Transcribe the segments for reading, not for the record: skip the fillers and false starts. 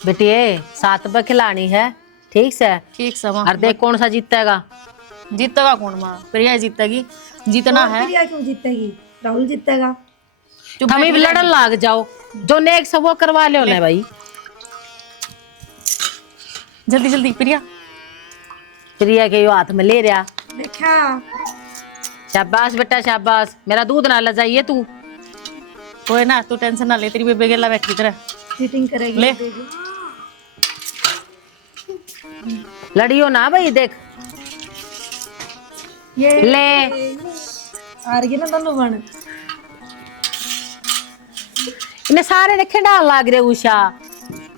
बेटिए 7 पे खिलानी है, ठीक से। ठीक से माँ। और देख कौन सा जीतेगा। जीतेगा कौन माँ? प्रिया जीतेगी, जीतना और है। प्रिया क्यों जीतेगी? राहुल जीतेगा। चुप हम बैठ के लड़न लाग जाओ, जो नेक सब वो करवा लो ना भाई। जल्दी जल्दी प्रिया। प्रिया के यो हाथ में ले रहा। देखा शाबाश बेटा शाबाश, मेरा दूध ना ले जाइए तू। कोई ना, तू टेंशन ना ले, तेरी बेबे गेला बैठ की तरह। चीटिंग करेगी ले। बेबी। लड़ियो ना भाई, देख ये ले। हार गए ना दोनों बन। इन्हें सारे ने खिंडाल लाग रहे उषा।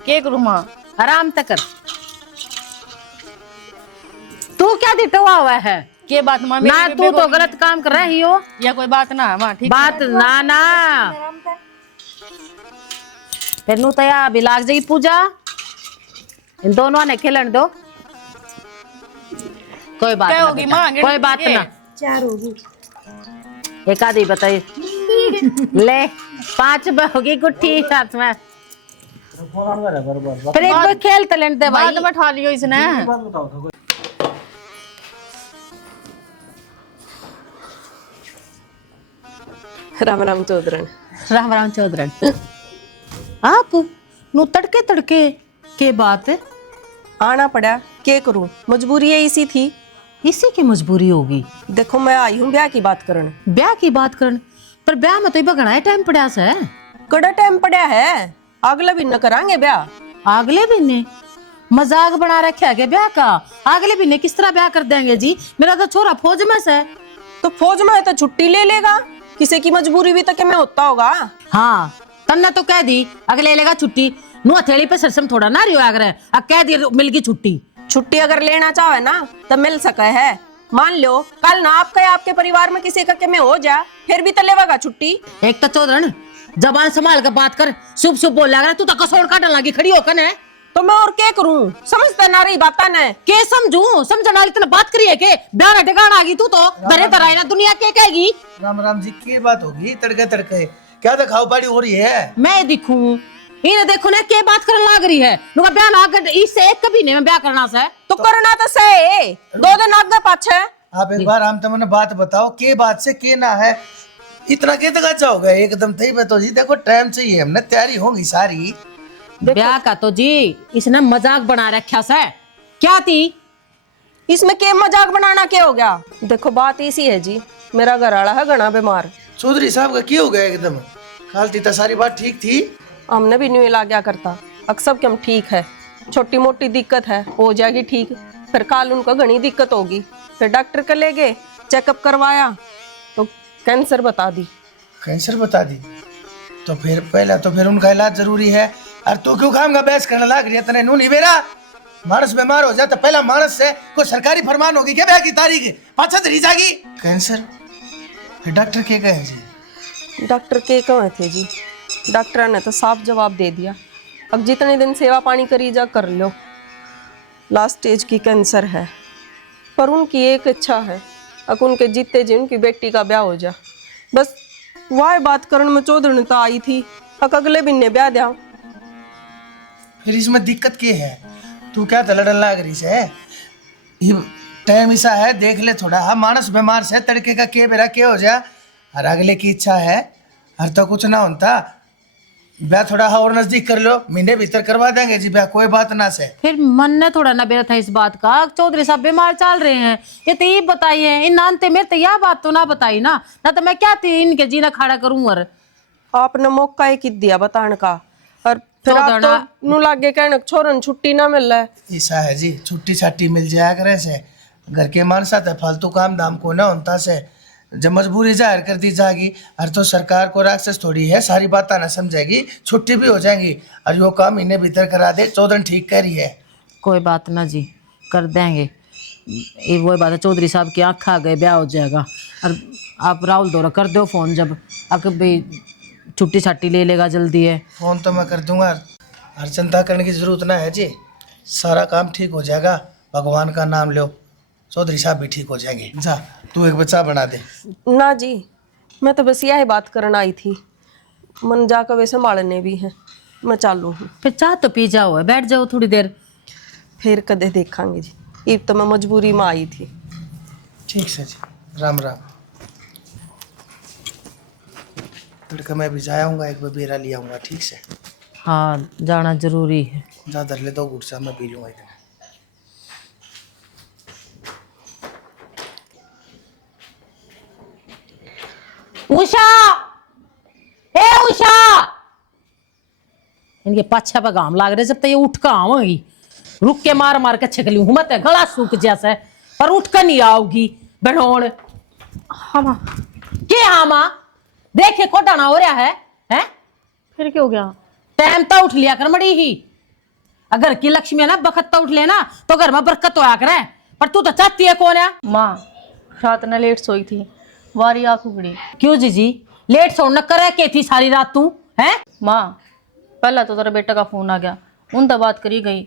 के करूँ माँ? आराम तक कर। तू क्या दिटवा हुआ है? के बात माँ? ना मेरी तू बेबे तो को गलत काम कर रही हो। या कोई बात ना है माँ, ठीक बात ना ना आराम कर। फिर नू तया अभी लाग जाएगी पूजा। इन दोनों ने खेलन दो। कोई बात क्या ना होगी बेटा, माँ? कोई बात ना। 4 होगी। एक आधी बताइए। ले 5 होगी गुट्ठी हाथ में। फिर एक बार खेल तलन दे भाई। बाद में ठा लियो इसने। राम राम चौधरन। राम राम चौधरन। आप नु तड़के तड़के के बात है? आना पड़ा, क्या करूं, मजबूरी है इसी थी। इसी की मजबूरी होगी। देखो मैं आई हूँ ब्याह की बात करन। ब्याह की बात करन, पर ब्याह में तो इबा घना टाइम पड़ा से। कड़ा टाइम पड़ा है, अगले भी न करांगे ब्याह। अगले महीने? मजाक बना रखा है ब्याह का? अगले महीने किस तरह ब्याह कर देंगे जी? मेरा तो छोरा फौज में से। तो फौज में है तो छुट्टी ले लेगा, किसी की मजबूरी भी तक में होता होगा। हाँ तन्ने तो कह दी अगले लेगा छुट्टी। नु हथेली पे सरसम थोड़ा ना रियो आगरे, अब कह दी मिल गई छुट्टी। छुट्टी अगर लेना चाहे ना तो मिल सके है। मान लो कल ना आपका या आपके परिवार में किसी का में हो जा, फिर भी तो लेवागा छुट्टी। एक तो चौधरन जबान संभाल कर बात कर, शुभ शुभ बोल लग रहा। तू तो कसौड़ काटने लगी खड़ी होकर है। तो मैं और क्या करूं, समझता ना रही बात ने। के समझू समझने वाली तने बात करी है के? ब्याह ठिकाना आ गई तू तो घरे तरह ना दुनिया के कहेगी। राम राम जी, की बात होगी तड़के तड़के? क्या दिखाओ बाड़ी हो रही है? मैं दिखूं इन्हें देखो ना के बात करने लग रही है। नुका ब्याह ना कर इससे एक कभी नहीं मैं ब्याह करना से। तो करना तो सही, 2 दिन आगे पाछे। आप एक बार हम तुमने बात बताओ, के बात से के ना है? इतना के तक अच्छा होगा एकदम थी बताओ जी। देखो टाइम चाहिए, हमने तैयारी होगी सारी। ब्याह का तो जी इसने मजाक बना रखा से। क्या थी इसमें के मजाक बनाना क्या हो गया? देखो बात इसी है जी, मेरा घर वाला है घना बीमार। चौधरी साहब का क्या हो गया एकदम? खाल थी तो सारी बात ठीक थी। हमने भी नहीं ला क्या करता, अक्सर कि हम ठीक है, छोटी मोटी दिक्कत है हो जाएगी ठीक, फिर कल उनको घनी दिक्कत होगी। फिर डॉक्टर के ले गए, चेकअप करवाया तो कैंसर बता दी। कैंसर बता दी? तो फिर पहला तो फिर उनका इलाज जरूरी है। और तू क्यों खामगा बहस करने लग रही है? तने नू नहीं बेरा मानस बीमार हो जाता पहला मानस से कोई सरकारी फरमान होगी क्या? ब्याह की तारीख पाछा धरी जागी। कैंसर? फिर डॉक्टर क्या कहे जी? डॉक्टर के कहे थे जी, डॉक्टर ने तो साफ जवाब दे दिया, अब जितने दिन सेवा पानी करी जा कर लो, लास्ट स्टेज की कैंसर है। पर उनकी एक इच्छा है, अब उनके जीते जी उनकी बेटी का ब्याह हो जा। बस वह बात करने में चौधरी तो आई थी, अब अगले महीने ब्याह दिया। फिर इसमें दिक्कत क्या है? तू क्या तलड़न लाग रही से? ये टाइम ऐसा है, देख ले थोड़ा। हाँ मानस बीमार से तड़के का के बेरा के हो जा, और अगले की इच्छा है हर तो कुछ ना होता। ब्याह थोड़ा हाँ और नजदीक कर लो, महीने भीतर करवा देंगे जी ब्याह, कोई बात ना से। फिर मन ने थोड़ा ना बेरा था इस बात का। चौधरी साहब बीमार चल रहे हैं, ये तो ये बताइए इन नानते मेरे तो यह बात तो ना बताई ना तो मैं क्या थी इनके जीना खड़ा करूं। और आपने मौका ही कित दिया बताने का, और फिर आप तो नु लागे कहने छोरन छुट्टी ना मिल रहा है। ऐसा है जी, छुट्टी छाट्टी मिल जाया करे से घर के मानसा था, फालतू काम दाम को ना होता से। जब मजबूरी जाहिर कर दी जाएगी, हर तो सरकार को राक्षस थोड़ी है, सारी बात ना समझेगी, छुट्टी भी हो जाएगी। और यो काम महीने भीतर करा दे, चौधरी ठीक कह रही है। कोई बात ना जी, कर देंगे। ये वही बात है, चौधरी साहब की आँख आ गए ब्याह हो जाएगा। और आप राहुल दौरा कर दो फोन, जब आके भाई छुट्टी छाट्टी ले लेगा जल्दी है। फोन तो मैं कर दूंगा, हर चिंता करने की जरूरत ना है जी, सारा काम ठीक हो जाएगा। भगवान का नाम लो, चौधरी साहब भी ठीक हो जाएंगे। जा तू एक बच्चा बना दे। ना जी, मैं तो बस यही बात करने आई थी, मन जाकर वे संभालने भी हैं। मैं चालू हूँ। फिर चाह तो पी जाओ, है बैठ जाओ थोड़ी देर। फिर कदे देखांगे जी, इब तो मैं मजबूरी में आई थी। ठीक से जी, राम राम। तड़का मैं भी जाऊंगा, एक बार बेरा ले आऊंगा। ठीक से हाँ जाना जरूरी है। जा धर ले 2 घुट सा, मैं पी लूंगा इधर। उषा, ए उषा, इनके पाछा पे घाम लाग रहे, जब तक ये उठ कर आवेगी। रुक के मार मार के छकली हूं मत, गला सूख जैसा, पर उठ कर नहीं आओगी बनोड़। हाँ माँ। के हाँ माँ, देखे को डाना हो रहा है, हैं? फिर क्या हो गया? टाइम तो उठ लिया कर मड़ी ही। अगर की लक्ष्मी है ना बखत तो उठ लेना तो घर में बरकत तो आया करे, पर तू तो चाहती है कौन है? माँ रात ने लेट सोई थी, वारी आँख उगड़ी। क्यों जीजी लेट सोने करे के थी सारी रात तू, हैं? माँ पहला तो तेरे बेटा का फोन आ गया, उन तक बात करी गई,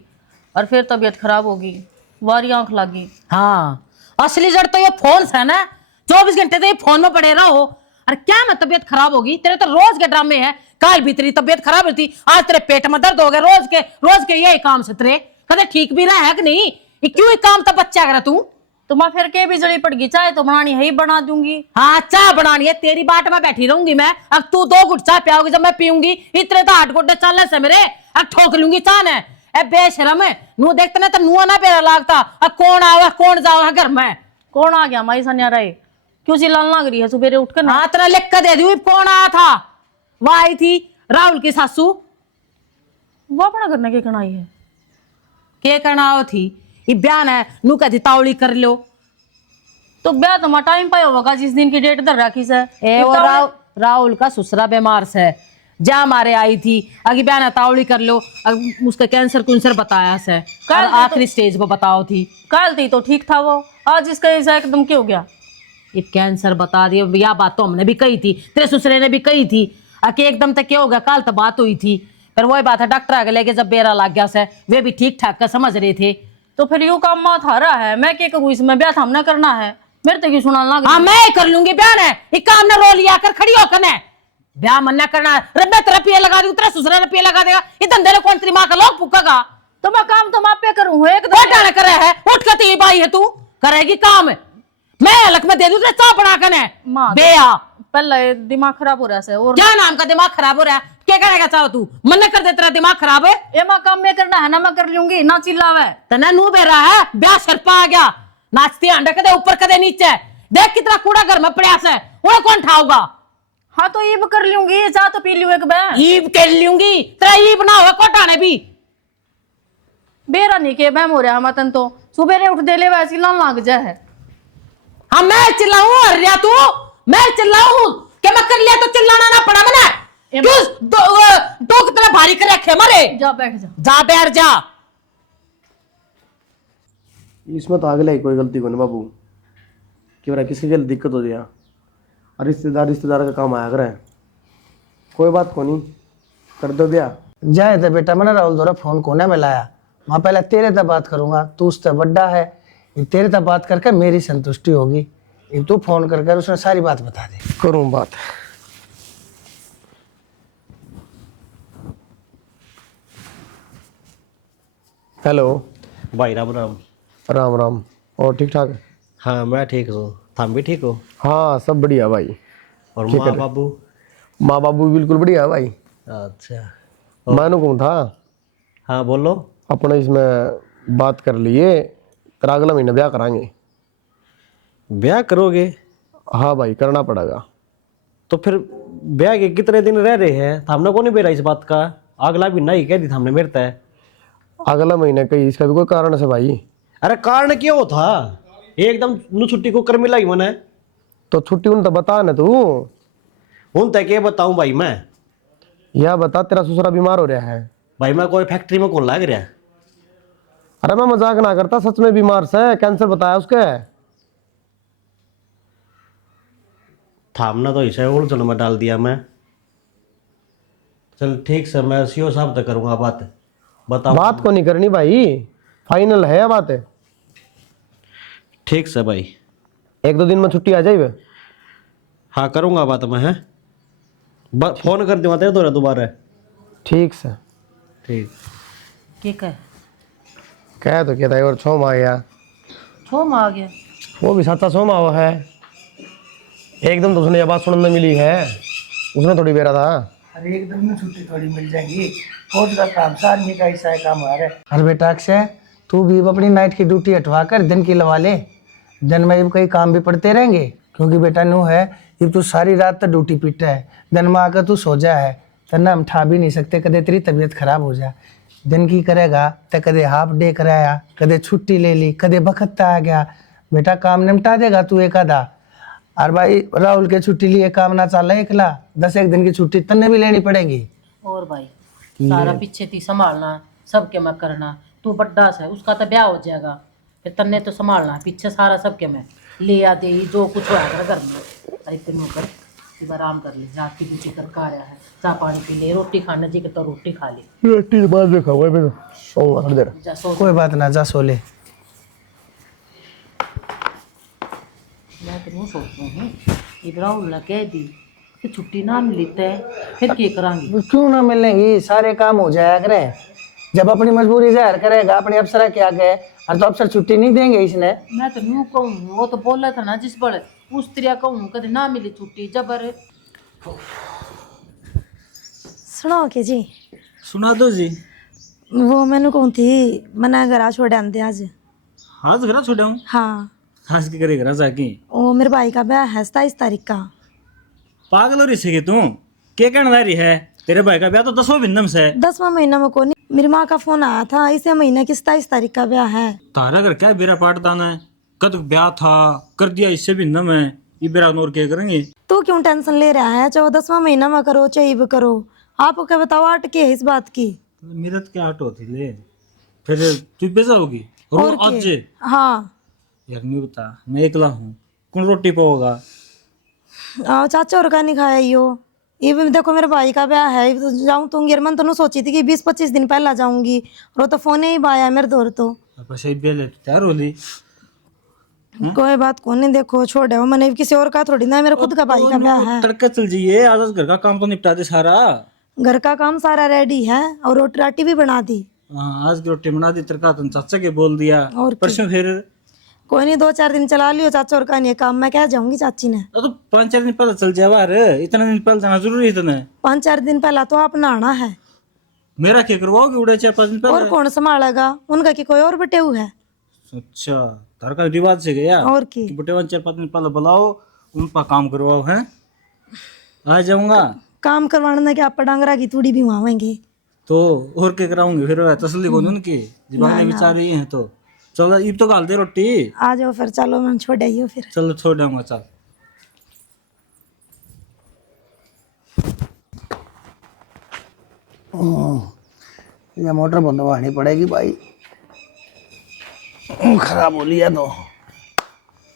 और फिर तबीयत खराब होगी, वारी आँख लगी। हाँ असली जड़ तो ये फोन है ना, 24 घंटे तो ये फोन में पड़े रहो। अरे क्या मैं तबीयत खराब होगी, तेरे तो रोज के ड्रामे हैं। कल भी तेरी तबीयत खराब होती, आज तेरे पेट में दर्द हो गया, रोज के यही काम से तेरे कदे ठीक भी रहा है कि नहीं? ये क्यों ये काम तो बच्चा कर तू? तो माँ फिर के बिजली पड़ गई, चाय तो बनानी है ही, बना दूंगी। हाँ चाय बनानी है, तेरी बाट में बैठी रहूंगी मैं। अब तू 2 घुट चाय पियाओगी, जब मैं पीऊंगी इतने तो 8 घुट चलने से मेरे, अब ठोक लूंगी चाय ने। ए बेशरम है, नू देखते ना तो नुआ ना पेरा लागता। अब कौन आवा कौन जावा घर में? कौन आ गया माई सन्या रहे, क्यों चिल्लाने लग रही है सुबेरे उठ कर? हाँ तेरा लिख कर दे दी, कौन आया था? वह आई थी राहुल की सासू। वो अपना करने की कनाई है, के करना आओ थी, ये बयान है नू कहती तावली कर लो। तो ब्याह तो टाइम पाया होगा जिस दिन की डेट धर रखी से। ए वो राहुल का ससुरा बीमार से जा मारे आई थी, अगी बयान तावली कर लो, उसका कैंसर बताया से, और आखिरी स्टेज पर बताओ थी। कल थी तो ठीक था वो, आज इसका ऐसा एकदम क्या हो गया? ये कैंसर बता दिया, यह बात तो हमने भी कही थी, तेरे ससुरे ने भी कही थी। आके एकदम तक क्या हो गया, कल तो बात हुई थी, पर वही बात है डॉक्टर आगे लेके जब बेरा लग गया से, वे भी ठीक ठाक का समझ रहे थे। तो फिर यू काम माँ थारा है, मैं क्या कहूँ इसमें, ब्याह हमने करना है, मेरे तो क्यों सुनाना लग? हाँ मैं कर लूंगी बयान है, ये काम ना रो लिया कर खड़ी होकर ने ब्याह मन्ना करना। रब्बे तेरा रुपये लगा दूं, तेरा ससुरा रुपये लगा देगा, ये धंधे ने कौन तेरी माँ का लोग फूकेगा? तो मैं काम तो माँ पे करूँ, एक तो करे है, उठ कर तेरी बाई है, तू करेगी काम, मैं अलग में दे दूं तेरे चाह बना कर ने बेया। पहले दिमाग खराब हो रहा है, और क्या नाम का दिमाग खराब हो रहा है? क्या करेगा चाहो तू? मन्ना कर दे, तेरा दिमाग खराब है। ये माँ काम में करना है ना, मैं कर लूंगी, ना चिल्लावे। तना नू बेरा है, ब्याह शर्पा आ गया, नाचती अंडा कदे ऊपर कदे नीचे, देख कितना कूड़ा घर में पड़ा है, वो कौन ठाऊगा? हाँ तो ईब कर लूंगी, चाह तो पी लूं एक बार। ईब कर लूंगी, तेरा ईब ना हो कोटा ने भी बेरा नहीं के बहम हो रहा मतन, तो सुबेरे उठ दे ले वैसी लान लग जाए है। हाँ मैं चिल्लाऊं और रिया तू, मैं चिल्लाऊं कि मैं कर लिया तो चिल्लाना ना पड़ा मैंने। दो कितना भारी कर रखे मरे। जा बैठ जा, जा बैठ जा। इसमें तो आगे कोई गलती को नहीं बाबू, कि बरा किसी के लिए दिक्कत हो गया, और रिश्तेदार का काम आया करे, कोई बात को नहीं, कर दो ब्याह। जाए तो बेटा, मैंने राहुल द्वारा फोन कोने में लाया, मैं पहले तेरे तक बात करूंगा, तू उससे बड्डा है, ये तेरे तक बात करके मेरी संतुष्टि होगी, ये तू फोन करके उसने सारी बात बता दे। करूँ बात। हेलो भाई राम राम। राम राम, और ठीक ठाक? हाँ मैं ठीक हूँ, तुम भी ठीक हो? हाँ सब बढ़िया भाई। और माँ बाबू? माँ बाबू बिल्कुल बढ़िया भाई। अच्छा मैंने कहूँ था, हाँ बोलो। अपने इसमें बात कर लिए, तेरा अगला महीना ब्याह कराएंगे। ब्याह करोगे? हाँ भाई करना पड़ेगा। तो फिर ब्याह के कितने दिन रह रहे हैं? हमने को नहीं बेरा इस बात का, अगला भी नहीं कह दी हमने मेरता है। अगला महीना कहीं, इसका भी कोई कारण है भाई? अरे कारण क्यों था, एकदम नु छुट्टी को कर मिला ही मैंने। तो छुट्टी उन तो बता ना तू। उन तक क्या बताऊं भाई मैं? यह बता, तेरा ससुरा बीमार हो रहा है। भाई मैं कोई फैक्ट्री में कौन लाग रहा? अरे मैं मजाक ना करता, सच में बीमार से, कैंसर बताया उसके। थामना तो इसे उलझन में डाल दिया मैं। चल ठीक से, मैं सीओ साहब तक करूंगा बात। बताओ। बात को नहीं करनी भाई, फाइनल है बात। ठीक से भाई, 1-2 दिन में छुट्टी आ जाए। हाँ करूंगा बात मैं, है फोन कर दूंगा तेरे दोबारा। ठीक से। ठीक के कह कह तो क्या था और छोम आ गया, छो में आ गया। वो भी साचा छोम हुआ है एकदम, तो उसने ये बात सुनने में मिली है, उसने थोड़ी बेरा था। अरे एकदम में छुट्टी थोड़ी मिल जाएगी, फौज का काम से आदमी का ऐसा है काम आ रहा है। अरे बेटा अक्षय, तू भी अपनी नाइट की ड्यूटी हटवा कर दिन की लगा ले, दिन में कई काम भी पड़ते रहेंगे, क्योंकि बेटा नू है ये तू सारी रात तक ड्यूटी पीटा है, दिन में आकर तू सो जा है, तन्ना हम ठा भी नहीं सकते, कदे तेरी तबीयत खराब हो जाए, दिन की करेगा तो कदे हाफ डे कराया, कदे छुट्टी ले ली, कदे बखत्ता आ गया, बेटा काम निपटा देगा तू एक आधा। और भाई राहुल के छुट्टी लिए काम ना चल रहा एकला, 10 दिन की छुट्टी तन्ने भी लेनी पड़ेगी। और भाई सारा पीछे थी संभालना, सबके मैं करना, तू बड्डा से उसका तो ब्याह हो जाएगा, फिर तन्ने तो संभालना पीछे सारा सबके मैं ले आ दे जो कुछ होया कर घर में। अरे तेनों कर तू आराम कर ले, रात की ड्यूटी कर आया है, चाय पानी पी ले, रोटी खाने जी के तो रोटी खा ले, रोटी के बाद देखा हुआ है, सोऊंगा थोड़ी देर। जा सो। कोई बात ना, जा सो ले। मैं तो सोचता हूँ इब्राहिम ने कह दी कि छुट्टी ना मिली तो फिर क्या करांगे। क्यों ना मिलेंगी, सारे काम हो जाया करे, जब अपनी मजबूरी जाहिर करेगा अपने अफसर के आगे, और तो अफसर छुट्टी नहीं देंगे इसने। मैं तो यूँ कहूँ, वो तो बोला था ना जिस बड़े उस तरह कहूँ कभी ना मिली छुट्टी जबर। सुनो के जी, सुना दो जी। वो मैंने कौन थी मना घर छोड़ आंदे आज। हाँ तो घर छोड़ा हूँ। हाँ, आज के करे घर जाके वो मेरे भाई का ब्याह है 27 तारीख का। पागल हो रही से तू, क्या कहना रही है? तेरे भाई का ब्याह तो 10वां बिंदम से है। 10वां महीना में कौन, मेरी माँ का फोन आया था इसे महीने की 27 तारीख का ब्याह है। तारा घर क्या बेरा पाटदाना है, कद ब्याह था कर दिया इससे बिंदम है, ये बेरा नोर क्या करेंगे? तू क्यों टेंशन ले रहा है, चाहे 10वां महीना में करो चाहे भी करो, आपको क्या बताओ अटके है इस बात की। मेरा तो क्या हट होती ले, फिर तू बेजा होगी और आज क्या? हाँ यार नहीं बता, मैं एकला हूँ, कौन रोटी पाओगा? चाचा और का नहीं खाया यो, ये भी देखो मेरे भाई का ब्याह है, तो जाऊँ तो गिरमन तो सोची थी कि 20-25 दिन पहला जाऊंगी, और वो तो फोन ही बाया मेरे दौर तो। बस यही बेले तो तैयार होली। कोई बात को नहीं, देखो छोड़े हो, मैंने किसी और का थोड़ी ना, मेरे खुद का भाई का ब्याह है। तड़का चल जाइए, आज घर का काम तो निपटा दे सारा। घर का काम सारा रेडी है और रोटी राटी भी बना दी। हाँ आज की रोटी बना दी, तड़का तुम चाचा के बोल दिया, और परसों फिर कोई नहीं, 2-4 दिन चला लियो चाचा और का नहीं काम, मैं क्या जाऊंगी चाची ने। तो 5-4 दिन पहले चल जावा रे, इतना दिन पहले जाना जरूरी है इतना? 5-4 दिन पहला तो आप नहाना है, मेरा क्या करवाओगे उड़े 4-5 दिन और पहले? कौन संभालेगा उनका, कि कोई और बटे हुए है। अच्छा तार का रिवाज से गया और की कि बटेवन 4-5 दिन पहले बुलाओ, उनका काम करवाओ है। आ जाऊंगा काम करवाने के आप डांगरा की तूड़ी भी वहावेंगे। तो और क्या कराऊंगे फिर? तसल्ली को उनकी दिमाग में विचार ये है, तो चलो ये तो गाल दे रोटी। आ जाओ फिर, चलो मैं छोड़ आइयो फिर। चलो छोड़ दूंगा, चल। ये मोटर बंदवानी पड़ेगी भाई, खराब हो लिया तो।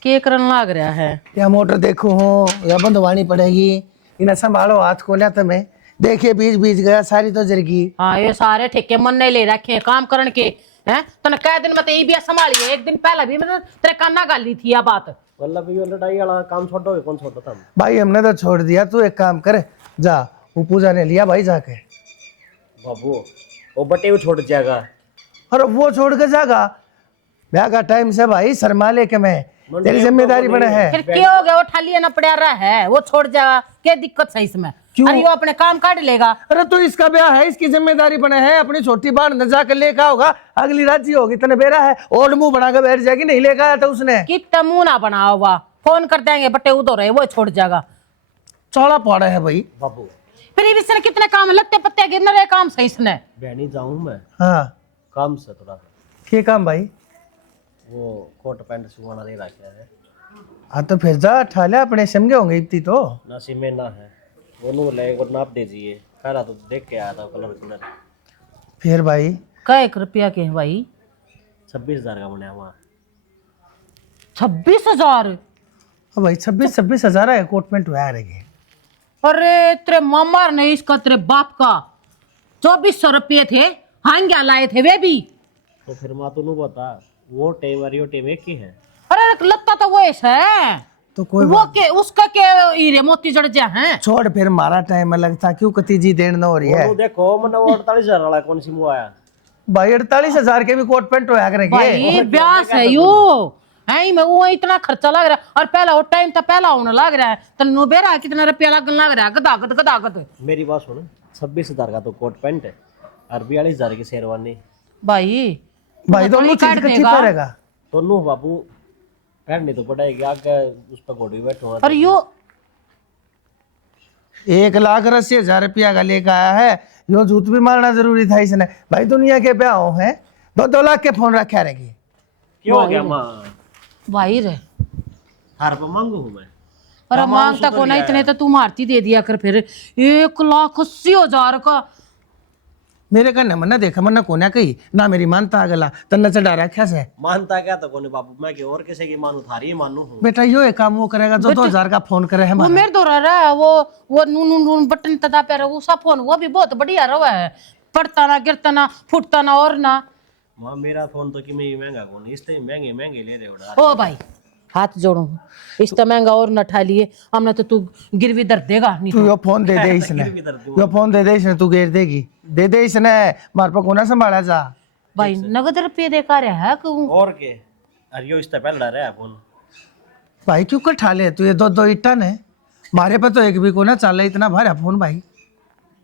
के करन लाग रहा है? या मोटर देखो हो या बंदवानी पड़ेगी, इन्हें संभालो, हाथ खोलिया तुम्हें, देखिए बीज बीज गया सारी तो जरगी। हाँ ये सारे ठेके मन नहीं ले रखे हैं काम करने के हैं, तने कई दिन में तो ये भी संभालिए, एक दिन पहले भी मैंने तेरे काना गाली थी यह बात। मतलब ये लड़ाई वाला काम छोड़ोगे? कौन छोड़ता था? भाई हमने तो छोड़ दिया, तू एक काम कर, जा वो पूजा ने लिया भाई जाके। बाबू वो बटे वो छोड़ जाएगा। और वो छोड़ के जागा, ब्याह का टाइम से भाई शर्मा ले के मैं, तेरी जिम्मेदारी बने है। फिर क्या हो गया, वो ठालिया ना पड़ा रहा है, वो छोड़ जाएगा, क्या दिक्कत है इसमें? अरे वो अपने काम काट लेगा। अरे तो इसका ब्याह है, इसकी जिम्मेदारी बने है, अपनी छोटी बहन न जाकर लेकर होगा, अगली राजी होगी तने बेरा है, ओल्ड मुंह बना के बैठ जाएगी, नहीं लेकर आया था उसने। कितना मुंह ना बनाओ, हुआ फोन कर देंगे बटे उधर है, वो छोड़ जाएगा। चौड़ा पड़ा है भाई बाबू फिर इसने कितने काम लगते पत्ते गिरने रहे काम से इसने। बहनी जाऊं मैं हाँ काम से थोड़ा, क्या काम भाई? वो कोट पैंट सुवाना ले रखा है। हाँ तो फिर जा ठालिया, अपने समझे होंगे इतनी तो। ना सिमे ना है, वो नु ले और नाप दे दीजिए, खैरा तो देख के आया था कलर कलर। फिर भाई कै रुपया के भाई? 26,000 का बना हुआ। 26,000? हाँ भाई 26,000 है कोट पैंट हुआ रहेगी। अरे तेरे मामा ने इसका तेरे बाप का 2400 रुपये थे, हांग्या लाए थे वे भी। तो फिर माँ तू बता, वो टेम और यो टेम एक ही है। अरे लगता तो वो ऐसा है। तो कोई वो के उसका के हीरे मोती जड़ जा हैं। छोड़, फिर मारा टाइम अलग था, क्यों कती जी देन न हो रही है। वो देखो मैंने वो 48,000 वाला कौन सी मुँह आया भाई 48,000 के भी कोट पैंट होया करेंगे। भाई ब्यास है यो है मैं वो इतना खर्चा लग रहा है और पहला वो टाइम तो पहला होने लग रहा है तन्नू बेरा कितना रुपया लगने लग रहा है गदागद गदागद। मेरी बात सुन 26,000 का तो कोट पैंट है और 42,000 की शेरवानी। भाई तो दोनों चीज काट इकट्ठी देगा। पड़ेगा। तो नू बाबू पहननी तो पड़ेगी आगे उस पर घोड़ी बैठो और यो 1,80,000 रुपया का लेकर आया है, यो जूत भी मारना जरूरी था इसने। भाई दुनिया के ब्याह हो हैं 2-2 लाख के फोन रखा रहेगी। क्यों हो गया माँ भाई रे हार पर मांगू हूँ मैं पर मांगता को ना इतने तो तू मारती दे दिया कर फिर 1,80,000 का। मेरे का न देखा मन्ना कोना कही ना मेरी मानता अगला तन्ना चढ़ा रखा से। मानता क्या तो कोने बाबू मैं कि और किसी की मानू थारी मानू हूँ बेटा यो एक काम वो करेगा जो 2,000 का फोन करे है वो मेरे दो रहा है वो नून नून बटन तदा पे वो सा फोन वो भी बहुत बढ़िया रहा है पड़ता ना गिरता ना फुटता ना और ना। माँ मेरा फोन तो कि मैं महंगा कौन इससे महंगे महंगे ले रहे हो ओ भाई हाथ जोड़ो इस तो महंगा और न ठा लिए हमने तो तू गिरवी दर देगा नहीं तू यो फोन दे दे इसने, यो फोन दे दे इसने, तू घेर देगी दे दे इसने, मार पर कोना संभाला जा। भाई नगद रुपये देखा रहा है कहूँ और के अरे यो इससे पहले रहा है फोन भाई क्यों कर ठा ले तू ये 2-2 इट्टन है मारे पे तो एक भी को ना चल इतना भारा फोन। भाई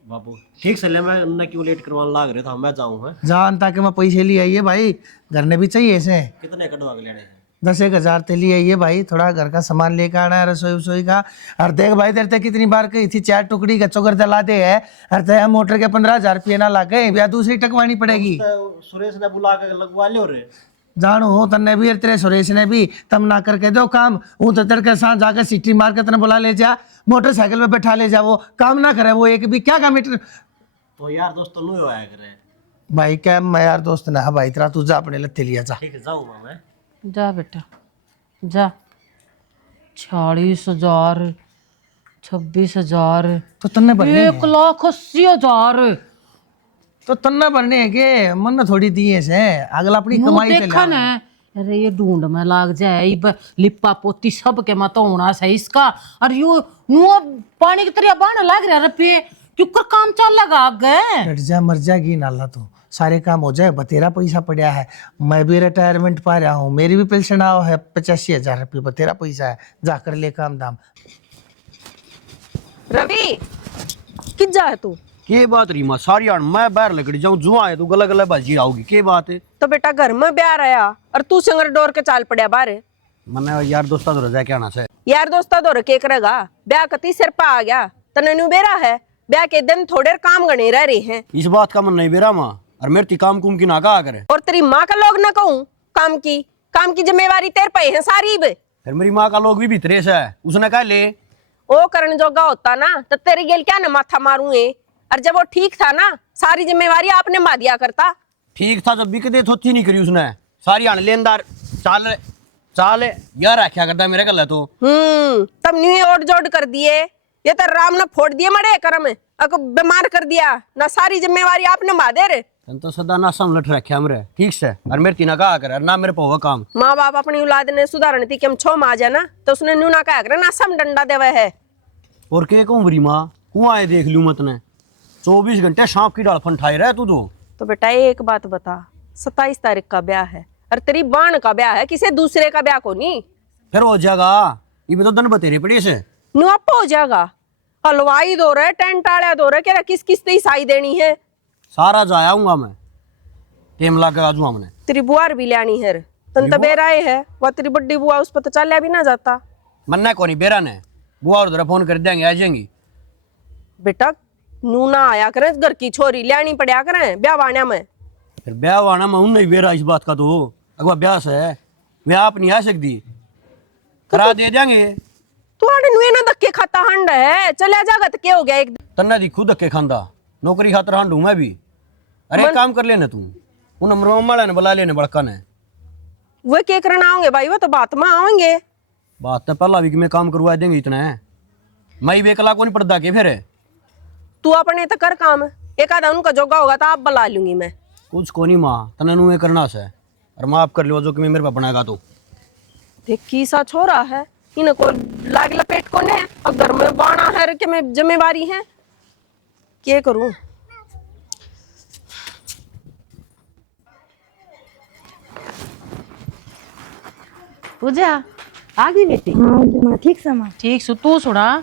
बाबू ठीक से ले मैं उन्हें क्यों लेट करवाने लाग रहे था मैं जाऊँ है जान ताकि मैं पैसे लिए आइए भाई, घर ने भी चाहिए इसे। कितने कटवा के लेने हैं 10,000 ते लिए आइए भाई, थोड़ा घर का सामान लेकर आना है रसोई वसोई का। और देख भाई तेरे ते कितनी बार कही थी 4 टुकड़ी का चोकर जला दे है और ते मोटर के 15,000 रुपये ना ला गए या दूसरी टकवानी पड़ेगी। तो सुरेश ने बुला के लगवा लियो रे जानू हो तन्ने भी और तेरे सुरेश ने भी तम ना करके दो काम। वो तो तेरे के साथ जाकर सीटी मार के तने बुला ले जा, मोटरसाइकिल पे बैठा ले जा, वो काम ना करे वो एक भी क्या काम मीटर। तो यार दोस्त तो नहीं आया करे भाई क्या मैं यार दोस्त ना भाई तेरा तू जा अपने लत्ते लिया जा। ठीक है जाऊँगा मैं जा बेटा जा 40,000 26,000 तो तन्ने भरने 1,80,000 तो तन्ना भरने है के मन थोड़ी दिए से अगला अपनी कमाई पे देखा ना अरे ये ढूंढ में लाग जाए लिपा पोती सब के मत होना सही इसका और यो नुआ पानी की तरह बहाना लग रहा रुपये क्यों कर काम चल लगा आगे डट जा मर जाएगी नाला तू सारे काम हो जाए बतेरा पैसा पड़ा है, मैं भी रिटायरमेंट पा रहा हूँ, मेरी भी पेंशन आओ है 85,000 रुपये बतेरा पैसा है, जाकर ले काम दाम। रवि किस जा है तू? के बात रही माँ सारी आन मैं बाहर लकड़ी जाऊँ जुआ है तू गला गला बाजी आओगी के बात है तो बेटा घर में ब्याह रहा और तू संगर डोर के चाल पड़ा बाहर। मैंने यार दोस्ता तो रजा क्या आना से यार दोस्ता दो के करेगा ब्याह कती सिर पा आ गया तने न्यू बेरा है ब्याह के दिन थोड़े काम गणे रह रहे हैं। इस बात का मन नहीं बेरा माँ और मेरे काम कुम की नाका करे और तेरी माँ का लोग ना कहूँ काम की जिम्मेवारी तेरे पे है सारी बे। फिर मेरी माँ का लोग भी भीतरे से है उसने कहा ले ओ करण जोगा होता ना तो तेरी गेल क्या न माथा मारू है और जब वो ठीक था ना सारी जिम्मेवारी आपने मा दिया करता। ठीक था जब बिक दे थोथी नहीं करी उसने सारी आन लेनदार चाल चाल यार रखा करता मेरे गल तो तब न्यू ओट जोड़ कर दिए ये तो राम ने फोड़ दिए मरे करम अको बीमार कर दिया ना सारी जिम्मेवारी आपने मा दे रे तो सदा ना सम लठ रखे हमरे ठीक से और मेरे तीना कहा करे ना मेरे पोवा काम माँ बाप अपनी औलाद ने सुधारण थी कि हम 6 माँ जाना तो उसने न्यू ना कहा करे ना सम डंडा देवे है। और के कहूँ बरी माँ कुआं आए देख लूँ मत ने 24 घंटे सांप की डाल फंठाई रहे तू तो बेटा एक बात बता 27 तारीख का ब्याह है और तेरी बाण का ब्याह है किसी दूसरे का ब्याह को नहीं। फिर हो जाएगा ये भी तो दन बतेरे पड़ी से न्यू आप हो जाएगा हलवाई दो रहे टेंट आड़ा दो रहे क्या किस किस ते ईसाई देनी है सारा जाऊंगा मैं टेम लगा आजू हमने तेरी बुआर भी लानी है तन तो बेराए है वह तेरी बड्डी बुआ उस पर तो चलिया भी ना जाता। मन्ना को नहीं बेरा ने बुआ उधर फोन कर देंगे आ जाएंगी बेटा नू ना आया करे घर की छोरी लियानी पड़ा करे ब्याह वाणा में फिर ब्याह आना मैं नहीं बेरा इस बात का तो अगवा ब्याह से है मैं आप नहीं आ सकती करा दे देंगे तू आने नुए ना धक्के खाता हंड है चलिया जागा तो क्या हो गया एक तन्ना दी खुद धक्के खांदा नौकरी खातर हांडू मैं भी अरे काम कर लेना तू उन अमरोमाला ने बुला लेने बड़का ने वो क्या करना आओगे भाई वो तो बात में आओगे बात तो पहला भी कि मैं काम करवा देंगे इतना है मैं बेकला को नहीं पड़ता के फिर तू अपने तो कर काम एक आधा उनका जोगा होगा तो आप बुला लूंगी मैं कुछ को नहीं माँ तने नुए करना से और माफ कर लो जो कि मैं मेरे पे बनाएगा तो देख की सा छोरा है इन्हें को लाग लपेट कौन है और घर में बाणा है कि मैं जिम्मेवारी है क्या करूं। पूजा आ गई बेटी? हाँ ठीक समा। ठीक सु तू सुना?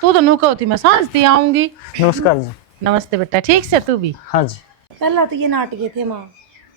तू तो नुका होती मैं सांझ थी आऊंगी। नमस्कार जी। नमस्ते बेटा, ठीक से तू भी? हाँ जी। पहला तो ये नाटके थे माँ,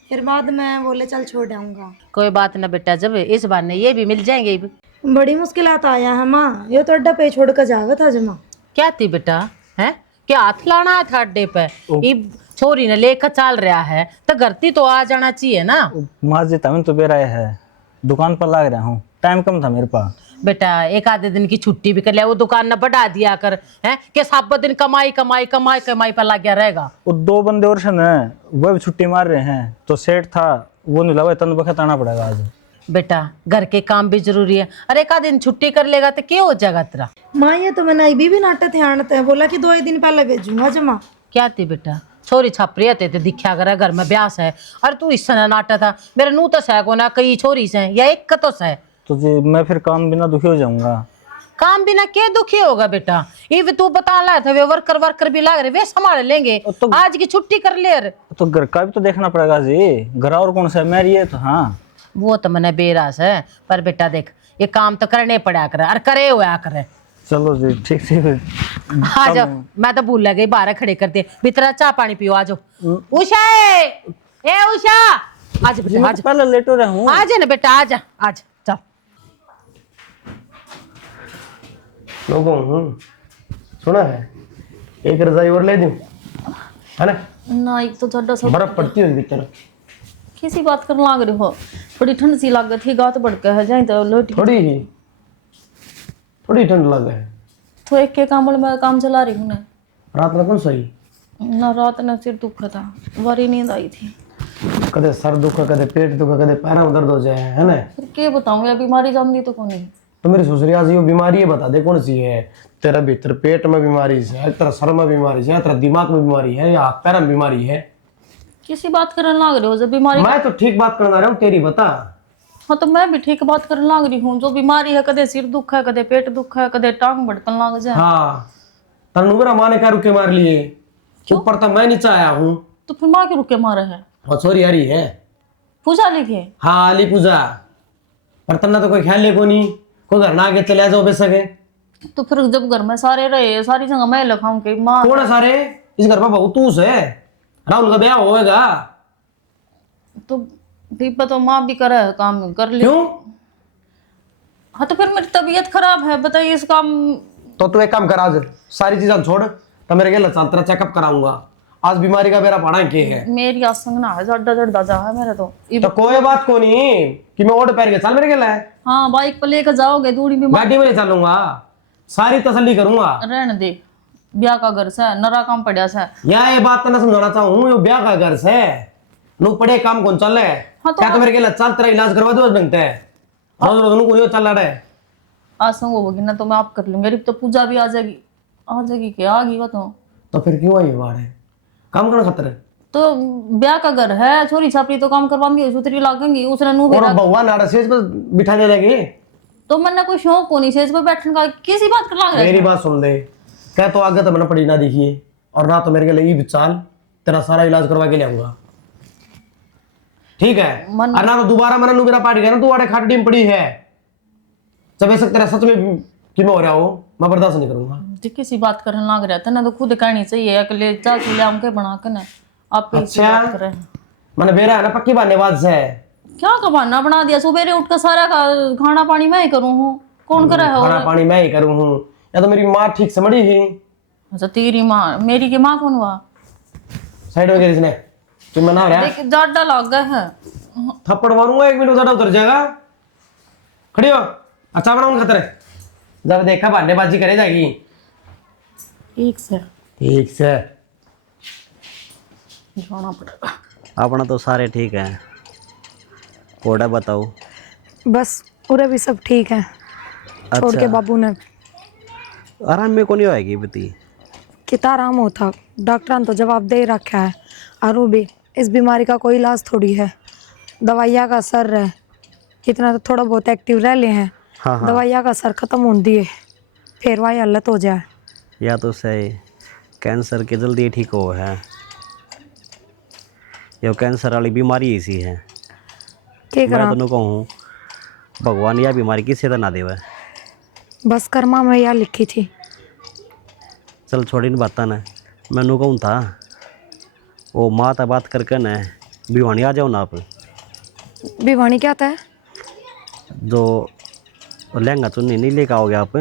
फिर बाद में बोले चल छोड़ आऊंगा। कोई बात ना बेटा, जब इस बार ने ये भी मिल जाएंगे। बड़ी मुश्किलात आया है माँ, ये तो अड्डा पे छोड़ कर जावा था जमा। क्या थी बेटा? है क्या हाथ लाना था अड्डे पे? ये छोरी ने लेकर चल रहा है तो घरती तो आ जाना चाहिए ना। माँ जी तभी तो बेरा है, दुकान पर लाग रहा हूँ, टाइम कम था मेरे पास। बेटा एक आधे दिन की छुट्टी भी कर लिया, वो दुकान न बढ़ा दिया कर। है कि सब दिन कमाई कमाई कमाई कमाई पर लग गया रहेगा। वो 2 बंदे और सन है, वो भी छुट्टी मार रहे हैं, तो सेठ था वो नहीं लगा, तन बखत आना पड़ेगा आज। बेटा घर के काम भी जरूरी है, अरे एक आध दिन छुट्टी कर लेगा तो क्या हो जाएगा तेरा? माँ ये तो मैंने अभी भी नाटक थे आनते हैं, बोला कि 2 ही दिन पहले भेजूंगा जमा। क्या थी बेटा? छोरी छापरी आते थे दिखा कर घर में ब्यास है, और तू इस समय नाटा था। मेरे नू तो सह को ना कई छोरी से या एक का तो सह। तो जी मैं फिर काम बिना दुखी हो जाऊंगा। काम बिना क्या दुखी होगा बेटा? ये तू बता रहा था वे वर्कर भी लाग रहे, वे संभाल लेंगे। तो आज की छुट्टी कर ले। तो घर का भी तो देखना पड़ेगा जी, घर और कौन सा है, मेरी है तो। हाँ वो तो मैंने बेरास है, पर बेटा देख ये काम तो करने पड़ा करे और करे हुआ करे। चलो जी ठीक ठीक है। आ जाओ, मैं तो भूल गई, बाहर खड़े करते भीतर चाय पानी पियो। आ जाओ। उषा ए उषा, आज बेटा आज पहले लेट हो रहा हूँ। आ जा ना बेटा, आ जा आज चल। लोगों सुना है, एक रजाई और ले दूं, है ना? ना एक तो ज्यादा सब बर्फ पड़ती है भीतर। किसी बात कर लाग रही हो, बड़ी ठंड सी लाग थी, गात बढ़के है जाए तो लोटी थोड़ी ठंड लगा है। तो एक के कामल में काम चला रही हूँ ना। रात में कौन सही ना रात ना सिर दुख था, वारी नींद आई थी। कदे सर दुखा, कदे पेट दुखा, कदे पैरों में दर्द हो जाए, है ना? फिर क्या बताऊँ, या बीमारी जानती तो कौन नहीं। तो मेरी ससुरी आज ये बीमारी है, बता दे कौन सी है? तेरा भीतर पेट में बीमारी है, तेरा सर में बीमारी है, तेरा दिमाग में बीमारी है, या हाथ पैर में बीमारी है? किसी बात करने लाग रहे हो जब बीमारी। मैं तो ठीक बात करना रहा हूँ, तेरी बता। हाँ तो मैं भी ठीक बात करने लाग रही हूँ। जो बीमारी है, कदे सिर दुख है, कदे पेट दुख है, कदे टांग भड़कन लाग जाए। हाँ तनुरा माँ ने क्या रुके मार लिए? ऊपर तो मैं नीचे आया हूँ। तो फिर माँ के रुके मारे है? छोरी हरी है। पूजा लिखे? हाँ अली पूजा, पर तन्ना तो कोई ख्याल को नहीं, को घर ना आके चले जाओ बेसके। तो फिर जब घर में सारे रहे, सारी जगह मैं लिखाऊं कि माँ। कौन है सारे? इस घर में बहुत तूस है, राहुल का ब्याह होएगा तो दीपा तो माँ भी करे है, काम कर ली। क्यों? हाँ तो फिर मेरी तबीयत खराब है, बताइए इस काम। तो तू एक काम कर, आज सारी चीजें छोड़, तो मेरे के चल तेरा चेकअप कराऊंगा। आज बीमारी का मेरा पढ़ा के है। मेरी आसंग ना है, जड्डा जड्डा जा है मेरा तो कोई बात को नहीं कि मैं ओढ़ पैर के चल मेरे के लिए। हाँ बाइक पर लेकर जाओगे, दूरी भी गाड़ी में नहीं चलूंगा, सारी तसल्ली करूंगा। रहने दे, ब्याह का घर से नरा काम पड़ा से। यहाँ ये बात तो ना समझाना चाहूँ, ये ब्याह का घर से नु पड़े काम कौन चल रहे? हाँ तो क्या तो मेरे के लिए चल तेरा इलाज करवा दो बनते है, रोज रोज को चल रहा है। आसंग होगी ना तो मैं आप कर लूंगी। अरे तो पूजा भी आ जाएगी क्या आ गई वो तो फिर क्यों आई बाढ़ है? काम करना खतर है तो ब्याह का घर है, छोरी छापरी तो काम करवाएंगे, सुतरी लागेंगी उसने नू और बहुआ नाड़ा सेज पर बिठा दे लगे। तो मैंने कोई शौक को नहीं सेज पे बैठने का, किसी बात कर लाग रहा मेरी बात सुन ले, क्या तो आगे तो मैंने पड़ी ना दिखिए, और ना तो मेरे के लिए चाल तेरा सारा इलाज करवा के ले आऊंगा, ठीक है? और ना तो दोबारा मैंने नु मेरा पार्टी गया ना, तू आड़े खाट टीम पड़ी है, जब ऐसा तेरा सच में कि मैं हो रहा हो, मैं बर्दाश्त नहीं करूंगा। किसी बात करने लाग रहा था ना, तो खुद कहनी चाहिए अकेले जा चूल्हे आम के बना के ना आप अच्छा बात कर रहे हैं। मैंने बेरा है ना पक्की बहानेबाज से। क्या का बहाना बना दिया? सुबह उठ कर सारा खाना पानी मैं ही करूँ हूँ, कौन करे है? खाना पानी मैं ही करूँ हूँ, या तो मेरी माँ ठीक से मरी ही। अच्छा तेरी माँ, मेरी की माँ कौन हुआ? साइड वगैरह इसने तुम मना रहा देख ज्यादा लग गया है। थप्पड़ मारूंगा, 1 मिनट ज्यादा उतर जाएगा। खड़ी हो, अच्छा बना खतरे, जब देखा बहानेबाजी करे जाएगी। ठीक से जाना पड़ेगा। अपना तो सारे ठीक है, कोड़ा बताओ। बस पूरा भी सब ठीक है। छोड़ के बाबू ने आराम में को नहीं होएगी बती? कितना आराम होता, डॉक्टर ने तो जवाब दे रखा है। और भी इस बीमारी का कोई इलाज थोड़ी है, दवाइयाँ का असर है, कितना तो थोड़ा बहुत एक्टिव रह ले हैं। हाँ हाँ दवाइयाँ का असर खत्म हो दिए फिर वही हालत हो जाए। या तो सही कैंसर के जल्दी ठीक हो है। ये कैंसर वाली बीमारी ऐसी है। क्या मैं करा तो कहूँ भगवान यह बीमारी किसी तो ना देवे। बस कर्मा में यह लिखी थी। चल छोड़ी नहीं बात ना। मैनू कहूँ था वो माँ था बात करके न भिवानी आ जाओ ना आप। भिवानी क्या था? जो लहंगा चुन्नी नहीं लेकर आओगे आप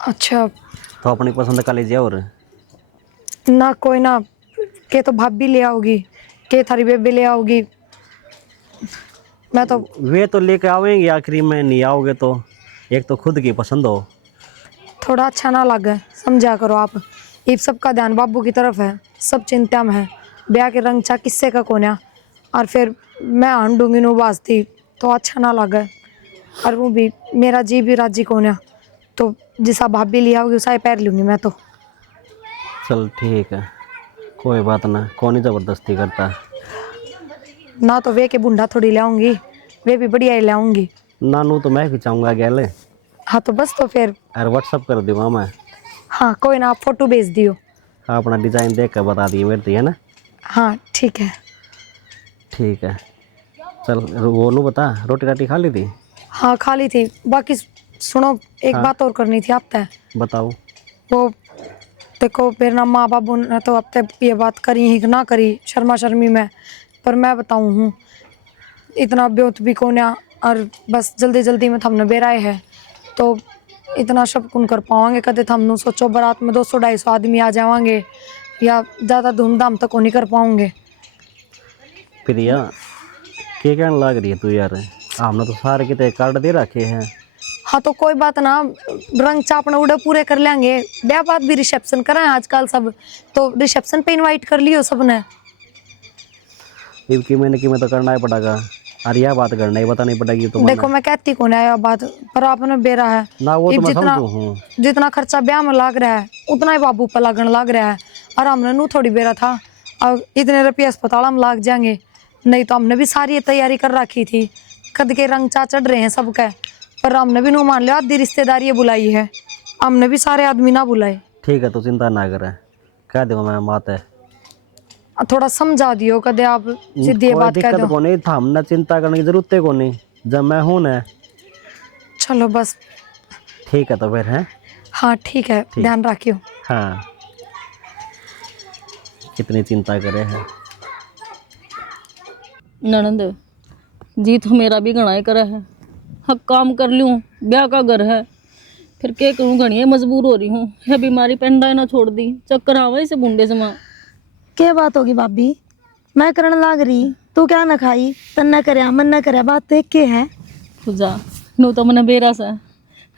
अच्छा तो अपनी पसंद का लीजिए। और ना कोई ना के तो भाभी ले आओगी के थारी बेबे ले आओगी। मैं तो वे तो लेकर आवेंगे आखिरी में नहीं आओगे तो एक तो खुद की पसंद हो। थोड़ा अच्छा ना लगे समझा करो आप। ये सब का ध्यान बाबू की तरफ है सब चिंता में है। ब्याह के रंग चा किस्से का कोन्या और फिर मैं आंडूंगी नो बाजती तो अच्छा ना लगे। और वो भी मेरा जी भी राजी कोन्या तो जिसा भाभी ले आओगी उसा ही पैर लूँगी मैं तो। चल ठीक है कोई बात ना कौन ही ज़बरदस्ती करता। ना तो वे के बुंडा थोड़ी ले आऊँगी वे भी बढ़िया ही ले आऊँगी। नानू तो मैं भी चाहूँगा गैले। हाँ तो बस तो फिर और व्हाट्सअप कर दूँगा मैं। हाँ कोई ना आप फोटो भेज दियो। हाँ अपना डिज़ाइन देख कर बता दिए मेरे है ना। हाँ ठीक है। ठीक है चल वो नू बता रोटी राटी खा ली थी? हाँ खा ली थी। बाकी सुनो एक बात और करनी थी आप तय। बताओ। वो देखो मेरे ना माँ बाबू ने तो अब तक ये बात करी ही कि ना करी शर्मा शर्मी में पर मैं बताऊँ हूँ इतना ब्योत भी कोन्या और बस जल्दी जल्दी में थमने बेराए है तो इतना सब कुन कर पावांगे कदे थमनु सोचो बारात में 200-250 आदमी आ जावांगे या ज़्यादा धूमधाम तक नहीं कर पाओगे। प्रिया क्या कहने लग रही है तू यार? हमने तो सारे कितने कार्ड दे रखे हैं। हाँ तो कोई बात ना रंग चापने उड़े पूरे कर लेंगे। ब्याह बात भी रिसेप्शन कराएं आजकल सब तो रिसेप्शन पे इनवाइट कर लियो सबने। कि मैंने तो करना ही पड़ेगा। अरे यह बात करना ही बतानी पड़ेगी तो देखो मैं कहती कौन है बात पर आपने बेरा है ना वो तो मैं जितना समझू हूँ। जितना खर्चा ब्याह में लाग रहा है उतना ही बाबू पर लगन लग रहा है और हमने नू थोड़ी बेरा था अब इतने रुपये अस्पताल में लाग जाएंगे। नहीं तो हमने भी सारी तैयारी कर रखी थी कद के रंग चा चढ़ रहे हैं सबका पर हमने भी नू मान लिया आधी रिश्तेदारी बुलाई है हमने भी सारे आदमी ना बुलाए। ठीक है तो चिंता ना करे कह दूंगा मैं मात है। थोड़ा समझा दियो कदे आप सीधी ये बात कह दिक्कत दो। को नहीं था हमने चिंता करने की जरूरत है को नहीं जब मैं हूँ ना। चलो बस ठीक है तो फिर है। हाँ ठीक है ध्यान रखियो। हाँ कितनी चिंता करे है। ननंद जी तो मेरा भी घना ही करा है। हाँ काम कर लूँ ब्याह का घर है फिर क्या करूँ घनी मजबूर हो रही हूँ। यह बीमारी पेंडा ना छोड़ दी चक्कर आवा इसे बूंदे से माँ। क्या बात होगी भाभी मैं करने लाग रही तू क्या न खाई तन न करे मन न करे बात तो एक के है। पूजा नू तो मैंने बेरा सा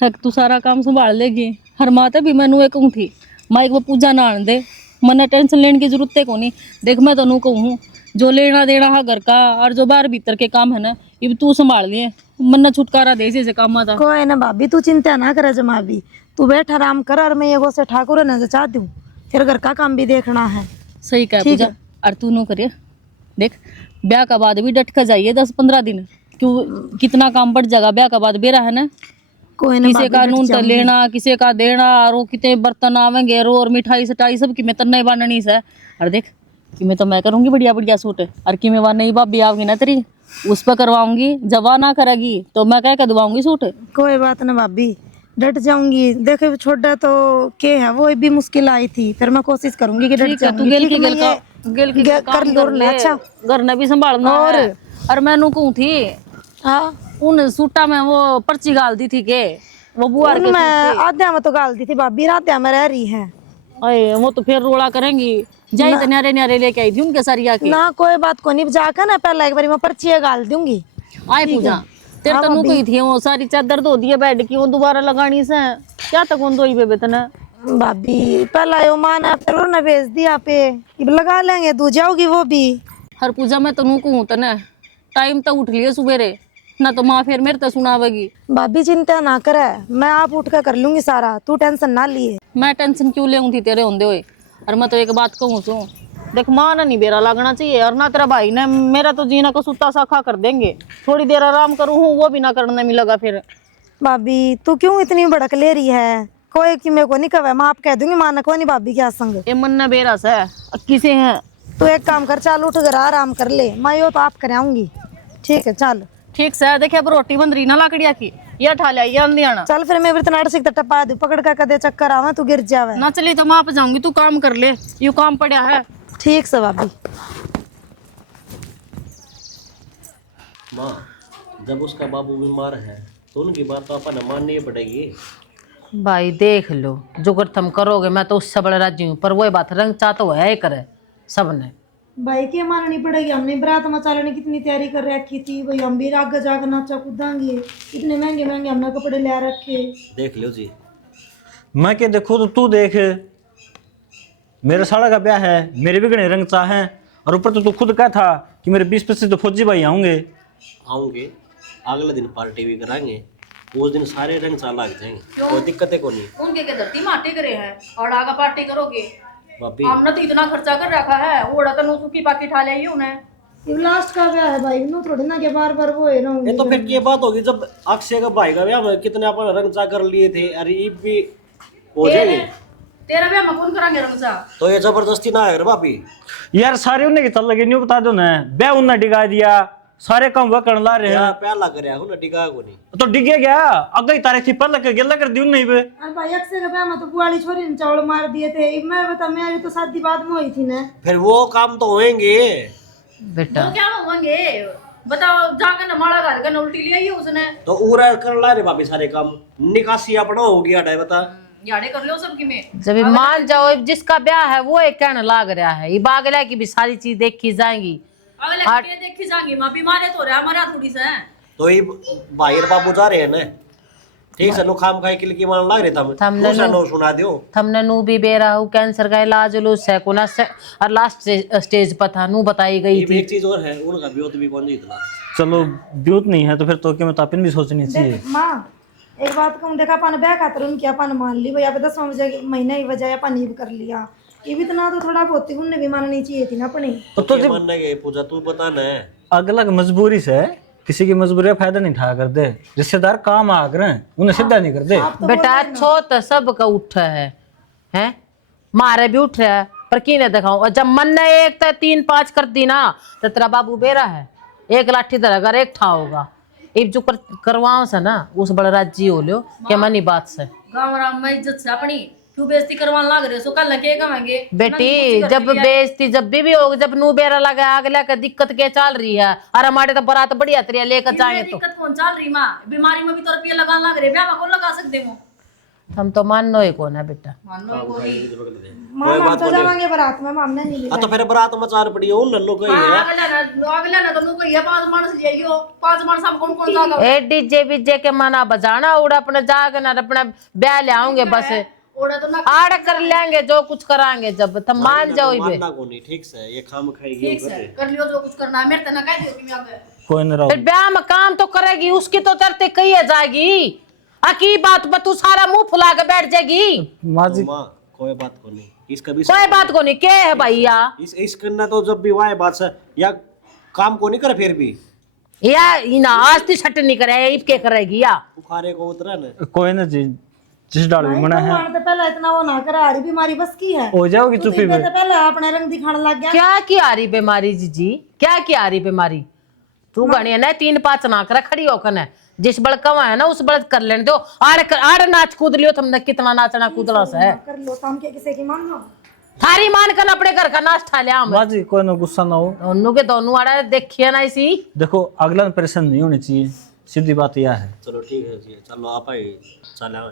है तू सारा काम संभाल लेगी हर माते भी मैनू एक कहूँ थी माइक वो पूजा ना आने दे मन्ने टेंशन लेने की जरूरत है को नहीं। देख मैं तो नू कहूँ जो लेना देना है घर का और जो बाहर भीतर के काम है ना ये तू संभाल लिए मन्ना छुटकारा दे से काम आता। कोई ना भाभी तू चिंता ना करे जमा भी तू बैठ आराम कर और मैं ये से ठाकुर न चाहती हूँ फिर घर का काम भी देखना है। सही कहा पूजा और तू नो करिए देख ब्याह का बाद भी डट कर जाइए 10-15 दिन क्यों कितना काम बढ़ जाएगा ब्याह का बाद बेरा है ना। कोई ना किसी का नून तो लेना किसी का देना और वो कितने बर्तन आवेंगे और मिठाई सटाई सब की मैं तन्ना ही बाननी से। और देख कि मैं तो मैं करूँगी बढ़िया बढ़िया सूट और कि मैं वहाँ नहीं भाभी आओगी ना तेरी उस पर करवाऊंगी जब वह ना करेगी तो मैं कह कर दवाऊंगी सूट। कोई बात ना भाभी डट जाऊंगी। देखे छोटा तो के है वो भी मुश्किल आई थी फिर मैं कोशिश करूंगी कि डट जाऊंगी। तू गेल की कर लो अच्छा घर ने भी संभालना और मैं नू कहूँ थी हाँ उन सूटा में वो पर्ची गाल दी थी के वो बुआर के मैं आध्या में तो गाल दी थी भाभी राध्या में रह रही है। अरे वो तो फिर रोड़ा करेंगी जाई तो न्यारे न्यारे लेके आई थी उनके सरिया के ना कोई बात को नहीं जाकर ना पहला एक बार मैं पर्ची गाल दूंगी। आए पूजा तेरे तनु कही थी वो सारी चादर धो दी है बेड की वो दोबारा लगानी से क्या तक उन धोई बेबे तना भाभी पहला यो माना फिर उन्होंने भेज दिया पे लगा लेंगे तू जाओगी वो भी। हर पूजा मैं तनु कहूँ तना टाइम तक उठ लिए सुबेरे ना तो माँ फिर मेरे तक सुनावेगी। भाभी चिंता ना करे मैं आप उठ कर लूंगी सारा तू टेंशन ना लिए। मैं टेंशन क्यों ले थी तेरे होंदे हुए और मैं तो एक बात कहूँ सो देख माँ ना नहीं बेरा लगना चाहिए और ना तेरा भाई ने, मेरा तो जीना को सुता साखा कर देंगे। थोड़ी देर आराम करूँ हूँ वो भी ना करने में लगा फिर। भाभी तू क्यों इतनी भड़क ले रही है? कोई कि मेरे को नहीं कहे, मैं आप कह दूंगी माना को नहीं भाभी क्या संग। ये मन ना बेरा से अक्की से है। तू एक काम कर, चल उठ कर आराम कर ले, मैं यो तो आप कराऊंगी। ठीक है चल। ठीक से देखे अब रोटी बन रही ना लाकड़िया की, ये ठा लिया ये अंधी आना। चल फिर मैं भी इतना सिक टपा दू, पकड़ कर कदे चक्कर आवा तू गिर जावे ना चली तो मैं आप जाऊंगी, तू काम कर ले, यू काम पड़ा है। ठीक से भाभी। माँ जब उसका बाबू बीमार है तो उनकी बात तो अपन माननी पड़ेगी। भाई देख लो, जो कर तुम करोगे मैं तो उससे बड़ा राजी हूँ, पर वही बात रंग चाह तो है ही करे सबने। भाई के माननी पड़ेगी, हमने बारात मचाने की कितनी तैयारी कर रखी थी भाई, हम भी आगे जाकर नाचा कूदांगे, इतने महंगे महंगे हमने कपड़े ले रखे। देख लो जी। मैं क्या देखो तो तू देख, मेरे साला का ब्याह है, मेरे भी गणे रंग चाह हैं, और ऊपर तो तू खुद कहा था कि मेरे 20-25 तो फौजी भाई आऊंगे। अगले दिन पार्टी भी कराएंगे, उस दिन सारे रंग चाह लग जाएंगे, कोई दिक्कत है को नहीं। उनके के धरती माटी करे हैं और आगा पार्टी करोगे। भाभी हमने तो इतना खर्चा कर रखा है, ओड़ा तो नूसू की पाकी ठा लिया उन्हें। ये लास्ट का ब्याह है भाई, नो थोड़ी ना के बार बार वो है ना। ये तो फिर ये बात होगी जब अक्षय का भाई का ब्याह में कितने अपन रंग चाह कर लिए थे, अरे ये भी हो जाएंगे। तेरा ब्याह में कौन करांगे रंगसा? तो ये जबरदस्ती ना है भाभी। यार सारे उन्हें की चल लगे, नहीं बता दो ना, ब्याह उन्हें डिगा दिया, सारे काम वह करने ला रहे हैं। पहला कर रहा हूँ ना, टिका को नहीं तो डिगे गया अगली तारीख थी पहले के गेला कर दी नहीं बे। अरे भाई अक्षय के ब्याह में तो बुआली छोरी ने चावल मार दिए थे, मैं बता मेरी तो शादी बाद में हुई थी ना। फिर वो काम तो होएंगे बेटा। तो क्या होंगे बताओ, जाकर न माड़ा घाल कर उल्टी लिया ही उसने। तो उरा कर ला रे भाभी सारे काम, निकासी अपना हो गया है बता। याड़े कर लो सबकी में। जब मान जाओ जिसका ब्याह है वो एक कहने लाग रहा है, ये बागला की भी सारी चीज देखी जाएंगी। अगले के देखी जाएंगी, मां बीमार तो रहा हमारा थोड़ी सा है। तो ये भाई और बाबू जा रहे हैं ना, ठीक से नो खाम खाई के लिए मान लाग रहे हमने नो सुना दियो। हमने नू भी बेरा हूँ कैंसर का इलाज लो सैकुना से और लास्ट स्टेज पर था, नू बताई गई थी। एक चीज और है, उनका ब्योत भी कौन जीतना। चलो ब्यूत नहीं है तो फिर तो क्या तापिन भी सोचनी चाहिए। माँ एक बात कहूँ, देखा अपन ब्याह खातर उनकी अपन मान ली भाई, अब 10वां बजे महीने ही बजाय अपन ही कर लिया, ये भी इतना तो थोड़ा बहुत उन्हें भी माननी चाहिए थी ना अपनी। तो जब मानने के पूजा तू बता ना, अगला मजबूरी से किसी की मजबूरी का फायदा नहीं उठा कर दे, रिश्तेदार काम आ कर उन्हें सीधा नहीं कर दे। बेटा अच्छो तो सबका उठ है मारे भी उठ रहा है, पर की ने दिखाऊं, और जब मन ने एक तो 3-5 कर दी ना तो तेरा बाबू बेरा है, एक लाठी तरह अगर एक ठा होगा एक जो करवाओ से ना उस बड़ा राज्य हो लो क्या मनी बात से। गाँव राम में इज्जत से अपनी क्यों बेइज्जती करवाने लग रहे हो? कल लगे कमाएंगे बेटी, जब बेइज्जती जब भी होगी, जब नू बेरा लगा अगला का दिक्कत क्या चल रही है, और हमारे तो बारात बढ़िया तरिया लेकर जाएंगे तो दिक्कत कौन चल रही माँ, बीमारी में भी तो रुपया लगाने लग रहे, ब्याह में कौन लगा सकते हो? हम तो मानो ही कौन है बेटा। मानो को भी माँ तो जावांगे बारात में, हमने नहीं लिया। तो फिर बारात मचार पड़ी हो उन लोग अगला ना तो नु को ये 5 मानस लियो, 5 मानस हम कौन कौन जागा ए डीजे बीजे के मना बजाना उड़ा अपने जागना अपना ब्याह ले आऊंगे बस ओड़ा तो ना आड़ कर लेंगे जो कुछ कराएंगे, जब तुम मान जाओ बे। ठीक से ये काम खाएगी ठीक से कर लियो जो कुछ करना है, मेरे तो ना कह दियो कि मैं आगे कोई न रहो, फिर ब्याह में काम तो करेगी, उसकी तो तरते कही जाएगी, अकी बात पर तू सारा मुंह फुला के बैठ जाएगी। माँ जी कोई बात को नहीं, इसका भी कोई बात को नहीं, क्या है भैया इस करना तो जब भी वाह बात से या काम को नहीं करे फिर भी या इना आज ती छट नहीं करे इब के करेगी या बुखारे को उतरा ना कोई न जी, जिस डाल भी मना है तो पहले इतना वो ना करा, हरी बीमारी बस की है हो जाओगी चुप्पी में। तो पहले अपने रंग दिखाने लग गया। क्या की आ रही बीमारी जी, क्या की आ रही बीमारी? तू गणी ना 3-5 ना कर खड़ी होकर न, जिस बड़ कवा है ना उस बड़ कर लेने दो, आड़ नाच कूद लियो तुमने, कितना नाचना कूदना से है। कर लो शाम के किसी की मान लो, थारी मान कर अपने घर का नाश्ता ले आम। माँ जी कोई ना गुस्सा ना हो, दोनों के दोनों आड़ा देखिए ना इसी। देखो अगला परेशान नहीं होनी चाहिए, सीधी बात यह है। चलो ठीक है जी, चलो आप ही चला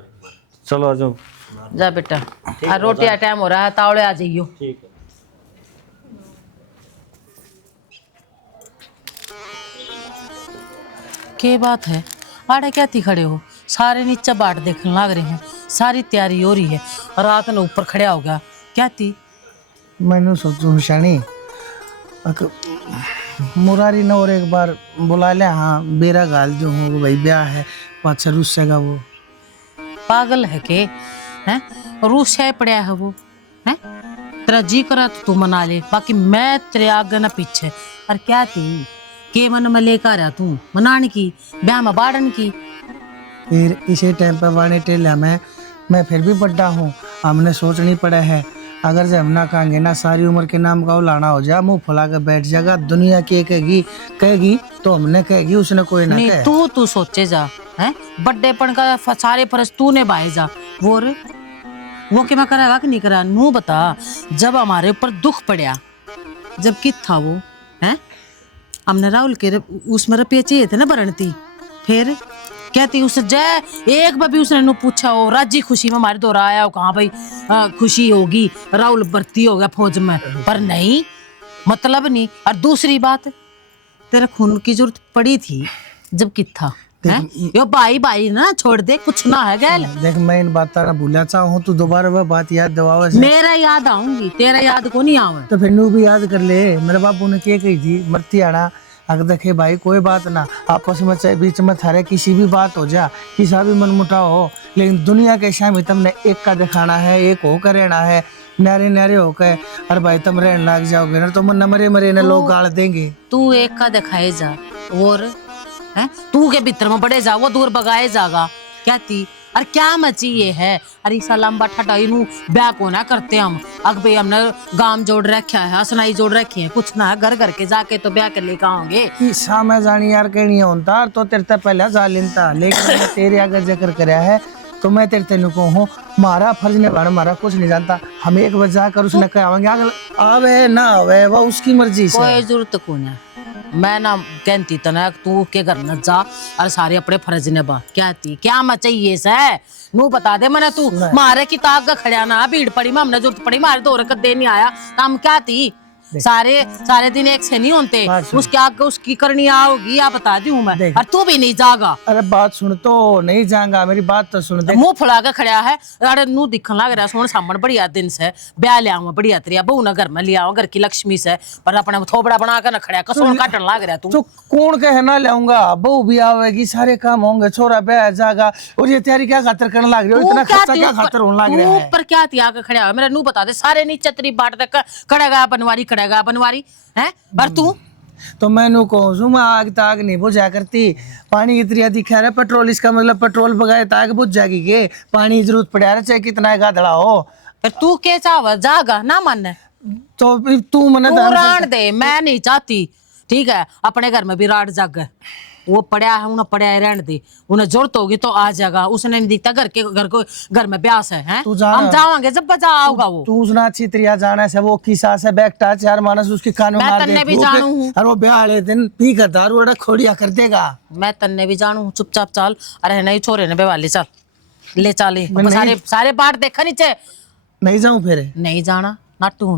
चलो जो जा बेटा, रोटी का टाइम हो रहा है, तावड़े आ जाइयो। ठीक है। के बात है आड़े क्या थी खड़े हो, सारे नीचे बाट देखने लग रहे हैं, सारी तैयारी हो रही है, रात ने ऊपर खड़ा हो गया क्या थी? मैंने सोचू शानी मुरारी ने और एक बार बुला लिया, हाँ बेरा गाल जो हो भाई ब्याह है पाछा रूस सेगा वो पागल है के हैं, रूस है पड़ा है वो हैं, तेरा जी करा तो तू मना ले, बाकी मैं तेरे आगे ना पीछे। और क्या थी के मन में लेकर आया तू मनाने की, ब्याह में बाड़न की। फिर इसी टाइम पर वाने टेला मैं फिर भी बड्डा हूँ, हमने सोच नहीं पड़ा है। अगर जब हम ना कहेंगे ना सारी उम्र के नाम का लाना हो जाए, मुंह फुला के बैठ जाएगा, दुनिया की कहेगी तो हमने कहेगी, उसने कोई ना नहीं कहे। तू सोचे जा है, बड्डेपन का सारे फर्ज तू ने भाई जा। वो कि मैं करेगा कि नहीं करा, नू बता। जब हमारे ऊपर दुख पड़ा, जब कित था वो है, हमने राहुल के उसमें रुपये चाहिए थे ना बरनती, फिर कहती उसे जय एक बार भी उसने नु पूछा हो राजी खुशी में हमारे दौरा आया हो, कहाँ भाई खुशी होगी राहुल भर्ती हो गया फौज में, पर नहीं, मतलब नहीं। और दूसरी बात, तेरे खून की जरूरत पड़ी थी जब कित था है? यो भाई ना छोड़ दे, कुछ ना है गैल। देख मैं इन बात ना भूला चाहूँ, तू दोबारा वह बात याद दिलावा से। मेरा याद आऊंगी, तेरा याद को नहीं आवे। तो फिर नू भी याद कर ले, मेरे बापू ने क्या कही थी, मरती आना अगर देखे भाई कोई बात ना, आपस में चाहे बीच में थारे किसी भी बात हो जा, किसा भी मनमुटाव हो, लेकिन दुनिया के सामने तुमने एक का दिखाना है, एक होकर रहना है, नारे नारे होकर। और भाई तुम रहने लग जाओगे ना तो मन मरे न लोग गाड़ देंगे। तू एक का दिखाए जा और है, तू के भीतर में बड़े जा, वो दूर बगाए जागा। क्या थी और क्या मची ये है। अरे सा लंबा ठटाई नू ब्याह को ना करते हम, अग भाई हमने गाम जोड़ रखा है, हसनाई जोड़ रखी है, कुछ ना घर घर के जाके तो ब्याह के लेकर आओगे। ईसा मैं जानी यार कहनी होता तो तेरे तक पहले जा लेता, लेकिन मैंने तेरे अगर जिक्र कराया है तो मैं तेरे तेन को हूँ, मारा फर्ज निभाना, मारा कुछ नहीं जानता। हम एक बार जाकर उसने कहेंगे अगर आवे ना आवे वो उसकी मर्जी से। कोई जरूरत को नहीं, मैं ना कहती तना तू के घर न जा और सारे अपने फर्ज निभा। क्या थी क्या मैं चाहिए से नू बता दे मैंने, तू मारे की ताक का खड़ा ना भीड़ पड़ी में हमने जरूरत पड़ी, मारे दौरे कदे नहीं आया काम। क्या थी सारे दिन एक से नहीं होते, उसके आगे उसकी करनी आओगी, या बता दी हूँ मैं। और तू भी नहीं जागा। अरे बात सुन तो नहीं जाऊंगा, मेरी बात तो सुन दे। मुंह फुला के खड़ा है, अरे नू दिखन लग रहा सोन सामने बढ़िया दिन से ब्याह ले आऊं, बढ़िया तरिया बहू ना घर में ले आऊं, घर की लक्ष्मी से, पर अपने थोबड़ा बना के न खड़ा कसोन काटन लग रहा तू। तो कौन कहना लाऊंगा, बहू भी आवेगी, सारे काम होंगे, छोरा ब्याह जाएगा, और ये तैयारी क्या खातर करने लग रही हो, इतना खर्चा क्या खातर होने लग रहा है। ऊपर क्या थी आके खड़ा है, मेरा नू बता दे, सारे नीचे तेरी बाट तक खड़ेगा बनवारी है, पर तू तो मैंने कहूँ मैं आग ताग नहीं बुझा करती, पानी की तरिया दिखा रहा है पेट्रोल, इसका मतलब पेट्रोल बगाए ताग बुझ जाएगी के, पानी की जरूरत पड़ा रहा चाहे कितना गाधड़ा हो। पर तू क्या चाह जागा ना मन, तो फिर तू मन रान दे, मैं नहीं चाहती, ठीक है। अपने घर में भी रात जाग, वो पड़ा है उन्हें पड़ा है रहने दे, उन्हें जरूरत होगी तो आ जाएगा, उसने नहीं दिखता घर में ब्यास है, हम जावांगे जब बजा आओगा वो। तू उसने अच्छी तरिया जाना से, वो किसा से बैठता चार मानस उसके कान में मार दे, भी जानू हूँ, और वो ब्याह वाले दिन पी कर दारू खोड़िया कर देगा। मैं तन्ने भी जानू हूँ, चुपचाप चल। अरे नहीं छोरे ने बेवाली चल ले चले, सारे बाट देखा नीचे। नहीं जाऊं फिर नहीं जाना, नाटू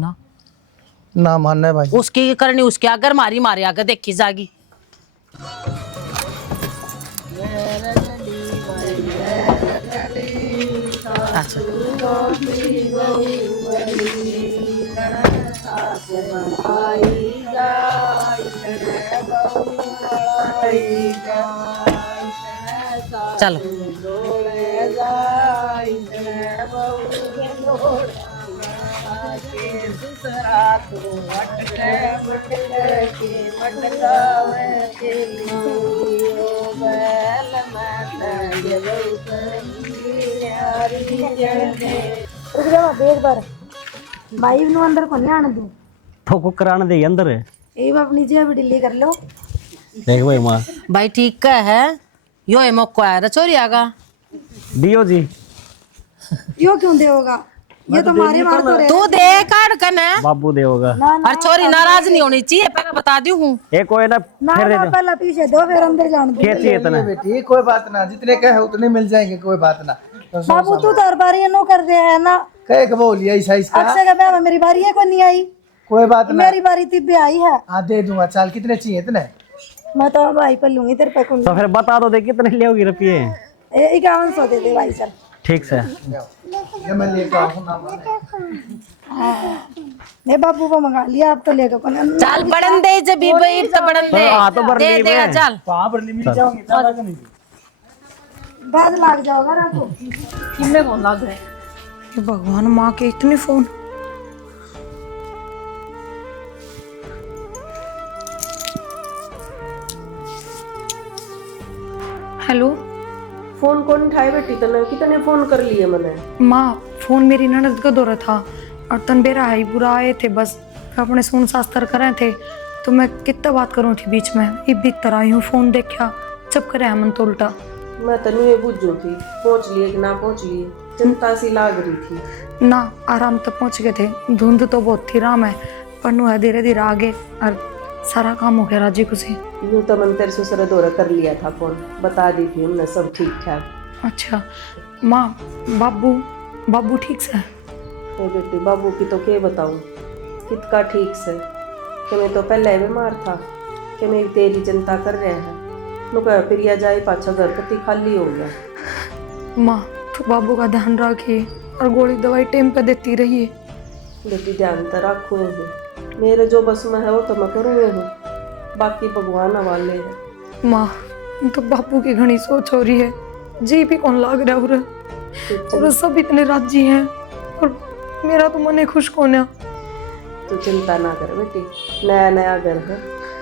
ना मानना भाई, उसकी करनी उसके अगर मारी आगे देखी जागी। अच्छा चलो भाई नु अंदर को नहीं आने दूं, तो को कराने दे अंदर ए अपनी जेब ढीली कर लो। देख भाई माँ भाई ठीक है, यो है मौका है चोरी आगा दियो जी, यो क्यों देगा, ये तो मारे मार तो रहे। तू दे काट कने बाबू दे होगा। और चोरी नाराज नहीं होनी चाहिए, पहले बता दी हूँ। एक कोई ना फिर दे दो, पहला पीछे दो फिर अंदर जान दो। क्या चाहिए इतना बेटी कोई बात ना, जितने कहे उतने मिल जाएंगे, कोई बात ना। बाबू तू तो हर बारी नो कर दे है ना, कहे के बोलिए ऐसा इसका, अक्षय का ब्याह में मेरी बारी है कोई नहीं आई, कोई बात ना, मेरी बारी थी भी आई है। हाँ दे दूंगा, चाल कितने चाहिए इतने, मैं तो भाई पर लूंगी तेरे पे कुंडी। तो फिर बता दो दे कितने ले रुपये। 5100 दे दे भाई चल। ठीक से ये मैं लेकर आऊंगा। मैं बाबू को मंगा लिया, आप तो लेकर कौन चल बढ़न दे जब भी भाई तो बढ़न दे, हाँ, तो बढ़ दे ली देगा मैं। चल। वहां पर लिमिट जाऊंगी ज्यादा का नहीं, बाद लग जाओगा रात को। किन्ने कौन लग रहे भगवान माँ के इतने फोन, हेलो फोन कौन उठाए बेटी? तने कितने फोन कर लिए मैंने? माँ, फोन मेरी ननद का दौरा था और तनबेरा है बुरा आए थे, बस अपने सुन शास्त्र कर रहे थे, तो मैं कितना बात करूँ थी बीच में, ये भीतर आई हूँ, फोन देखा जब करे मन तो उल्टा। मैं तनु ये बुझू थी पहुंच लिए कि ना पहुंच लिए, चिंता सी लाग रही थी। ना आराम तक पहुँच गए थे, धुंध तो बहुत थी राम है, पर नु है धीरे धीरे आगे और सारा काम हो गया राजी खुशी। यूं तो मन तेरे ससुर दौरा कर लिया था, फोन बता दी थी हमने सब ठीक ठाक। अच्छा माँ, बाबू ठीक से? ए बेटी बाबू की तो क्या बताऊं, कितना ठीक से कि मैं तो पहले बीमार था कि मैं तेरी चिंता कर रहा है, नुका प्रिया जाए पाछा घर पति खाली हो गया। माँ तो बाबू का ध्यान रखिए और गोली दवाई टाइम पे देती रहिए। बेटी ध्यान तो रखूँ हूँ, मेरे जो बस में है वो तो मैं करूँगी हूँ, बाकी भगवान वाले है। माँ तो बापू की घनी सोच हो रही है, जी भी कौन लाग रहा और सब इतने राजी हैं और मेरा तो मन खुश कौन है। तो चिंता ना कर बेटी, नया नया घर है,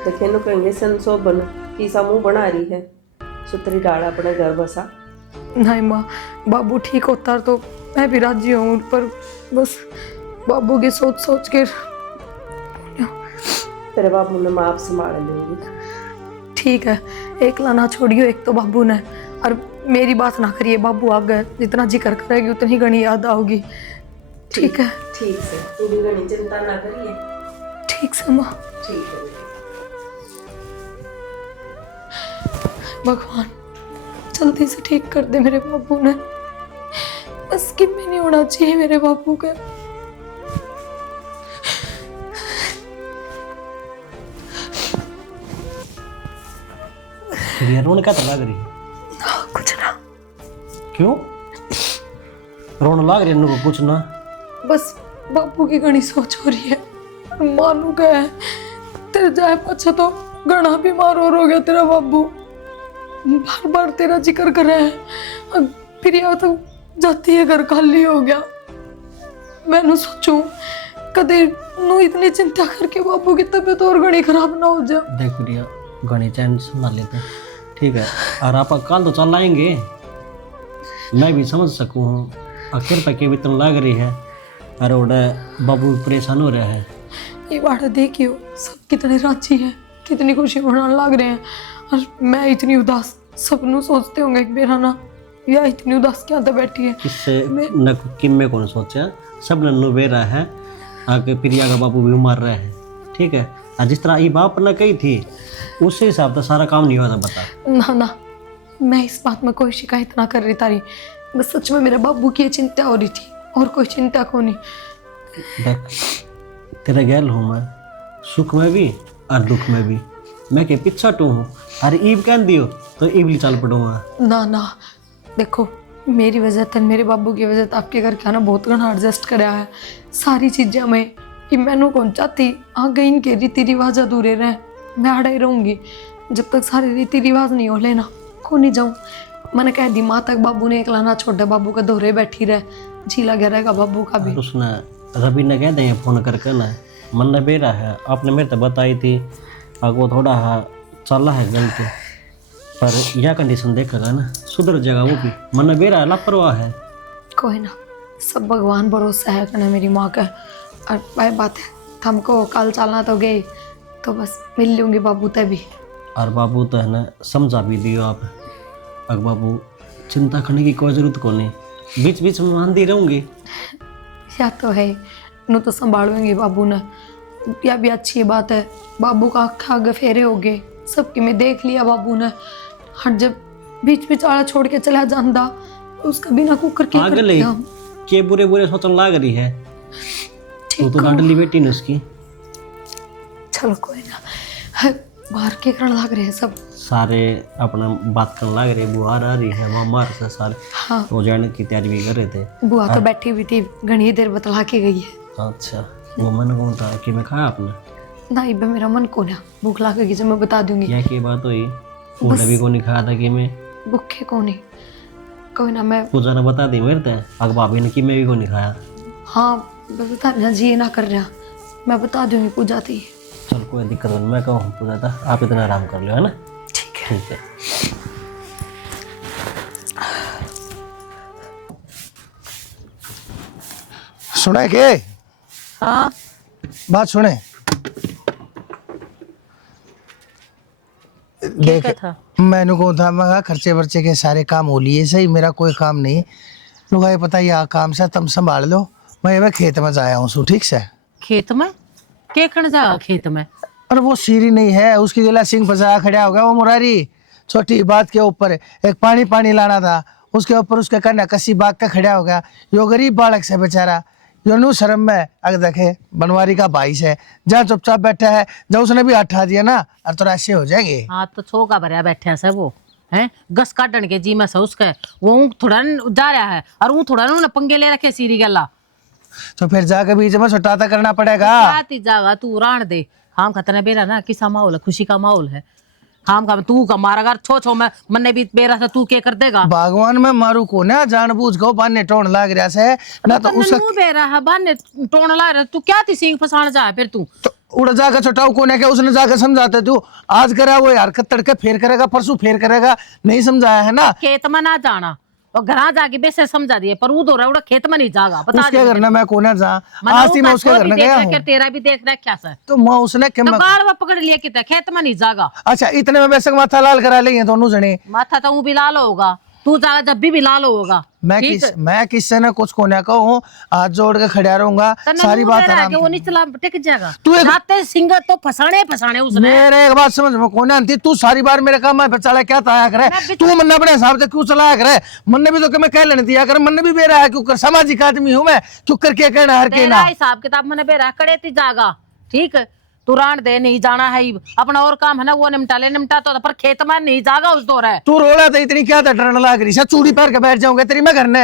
देखे नु कहेंगे संशोभन की समूह बना रही है, सुतरी डाला अपने घर बसा। नहीं माँ, बाबू ठीक होता तो मैं भी राजी हूँ, पर बस बाबू की सोच सोच के। तेरे बाबू ने माँ आप संभाल लेंगी। ठीक है, एक लाना छोड़ियो, एक तो बाबू ने, और मेरी बात ना करिए, बाबू आ गए, जितना जिक्र करेगी उतनी घनी याद आओगी। ठीक है? ठीक से, तू भी घनी चिंता ना करिए। ठीक से माँ। ठीक है भगवान जल्दी से ठीक कर दे मेरे बाबू ने, बस कि में नहीं होना चाहिए मेरे बाबू का। ये रोने क्या तो लग रही है? कुछ ना, क्यों रोने लग रही है? इनको कुछ ना, बस बापू की घनी सोच हो रही है, मानू गया है तेरे जाए पछा तो घना बीमार हो गया तेरा बाबू, बार बार तेरा जिक्र कर रहे हैं, फिर यहाँ तो जाती है घर खाली हो गया। मैंने सोचूं कदे नू इतनी चिंता करके बाबू की तबीयत और घनी खराब ना हो जाए। देख प्रिया घनी चैन संभाल लेते हैं, ठीक है, और आप कल तो चल आएंगे, मैं भी समझ सकूँ हूँ आखिर तक के इतना लग रही है, और उड़ा बाबू परेशान हो रहा है। ये बात देखियो सब कितने राजी हैं, कितनी खुशी मनाने लग रहे हैं, और मैं इतनी उदास, सब नु सोचते होंगे एक बेरा ना या इतनी उदास क्या तो बैठी है। किससे न किन में कौन सोचा, सब ने नुबेरा है आके प्रिया का बाबू भी मार रहा है, ठीक है, और जिस तरह ये बाप ने कही थी उसी हिसाब से सारा काम नहीं होता। बता ना ना, मैं इस बात में कोई शिकायत ना कर रही तारी, बस सच में मेरे बाबू की चिंता हो रही थी और कोई चिंता को नहीं। देख तेरे गैल हूँ मैं, सुख में भी और दुख में भी, मैं के पीछा टू हूँ, अरे ईब कह दियो तो ईब ही चल पड़ूंगा। ना ना, देखो मेरी वजह से, मेरे बाबू की वजह से आपके घर खाना बहुत घना एडजस्ट कराया है, सारी चीज़ें में कि मैनू कौन चाहती आगे इनके रीति रिवाज अधूरे रहे, मैं आड़ा ही रहूँगी जब तक सारे रीति रिवाज नहीं हो लेना, को नहीं जाऊँ। मैंने कह दी माँ तक बाबू ने एक लाना छोड़े, बाबू का दोहरे बैठी रहे, जी लगे रहेगा बाबू का भी। उसने रवि ने कह दें फोन करके ना, मन ने बेरा है, आपने मेरे तो बताई थी वो थोड़ा चल है गलती, पर यह कंडीशन देखेगा ना सुधर जाएगा वो भी, मन ने बेरा है, लापरवाह है। कोई ना, सब भगवान भरोसा है कहना मेरी माँ का, और भाई बात है हमको कल चलना तो गए, तो बस मिल लूँगी बाबू तक भी। और बाबू तो है ना समझा भी दियो आप, अगर बाबू चिंता करने की कोई ज़रूरत को नहीं, बीच बीच में मानती रहूँगी। या तो है नू तो संभालूंगी बाबू ने, या भी अच्छी बात है, बाबू का आँख आगे फेरे हो गए, सबकी मैं देख लिया बाबू ने, हर जब बीच बीच आड़ा छोड़ के चला जाता उसका बिना कुकर के आगे ले के बुरे बुरे सोचने लग रही है, तू तो डांडली बेटी ने उसकी। चलो कोई ना, बाहर के करने लग रहे हैं सब, सारे अपना बात करने लग रहे, बुआ आ रही है वहाँ मार से सारे, हाँ वो जाने की तैयारी भी कर रहे थे। बुआ तो बैठी हुई थी, घनी देर बतला के गई है। अच्छा, वो मन कौन था कि मैं खाया आपने? नहीं बे, मेरा मन को ना, भूख लगेगी जब मैं बता दूंगी। क्या की बात हुई? पूजा भी को नहीं खाया था कि मैं भूखे को नहीं, कोई ना, मैं पूजा ने बता दी मेरे थे, अगर भाभी ने कि मैं भी को नहीं खाया। हाँ मैं बता रहा, जी ना कर रहा, मैं बता दूंगी पूजा थी। चल कोई दिक्कत नहीं, मैं कहूँ पूजा था, आप इतना आराम कर लो, है ना? ठीक है। ठीक है। सुने के हाँ बात सुने देख था? मैंने को था मैं कहा खर्चे वर्चे के सारे काम हो लिए सही, मेरा कोई काम नहीं। लोग ये पता या काम से तुम संभाल लो, मैं खेत में जाया हूँ। ठीक से खेत में के कण जाएगा खेत में? और वो सीरी नहीं है, उसकी गला सिंह फंसा खड़ा हो गया वो मुरारी। छोटी बात के ऊपर एक पानी लाना था, उसके ऊपर उसका करना कसी बाग का खड़ा हो गया। यो गरीब बालक से बेचारा, यो नू शर्म में अगर देखे बनवारी का भाई से जहाँ चुपचाप बैठा है, जब उसने भी हटा दिया ना और तो ऐसे हो जाएंगे। हाँ तो छोका भरया बैठे से वो है गस काटन के जी में से उसके वो थोड़ा जा रहा है और वो थोड़ा ना पंगे ले रखे सीरी गला। तो फिर जाकर बीच में छुटाता करना पड़ेगा। जागा तू राण दे, हम खतरे बेरा ना किसा माहौल है, खुशी का माहौल है। हम का तू का मारा छो मैं मन्ने भी बेरा से तू के कर देगा? भगवान में मारू को ना जानबूझ को बाने टोन लाग रहा से ना तो उसका बेरा है बाने टोन ला रहा। तू क्या थी सिंह फसाना चाहे फिर तू तो उड़ जाकर छुटाऊ को ने के उसने जाकर समझाते तू आज करा वो हरकत तड़के फेर करेगा, परसों फेर करेगा, नहीं समझाया है ना। खेत में ना जाना और घर जाके बेसे समझा दिए पर वो उड़ा खेत में नहीं जागा। उसके घर ना मैं कोने जा आज ही मैं उसके घर में गया हूं। तेरा भी देख रहा क्या सर तो मैं उसने के गाड़ पकड़ लिया कितना खेत में नहीं जागा। अच्छा इतने में वैसे माथा लाल करा लेंगे दोनों जने। माथा तो भी लाल होगा, तू जागा जब भी लाल होगा। मैं किससे ना कुछ कोने का हूँ, हाथ जोड़ के खड़ा रहूंगा, सारी बात आराम वो नहीं चला टिक जाएगा। तू जाते सिंह तो फसाने उसने। मेरे एक बात समझ में कोने आती, तू सारी बार मेरे काम में चला क्या ताया करे, तू मन अपने हिसाब से क्यों चलाया करे? मन भी तो मैं कह लेने दिया कर, मन भी बेरा है क्यों, सामाजिक आदमी हूँ मैं, चुप करके कहना हर के ना हिसाब किताब मैंने बेरा कड़े थी जागा। ठीक है तू राण दे, नहीं जाना है अपना और काम है ना वो निमटा ले, निमटा तो पर खेत में नहीं जागा उस दौर है। तू रोला तो इतनी क्या डरने लग रही है, चूड़ी पैर के बैठ जाऊंगे तेरी मैं करने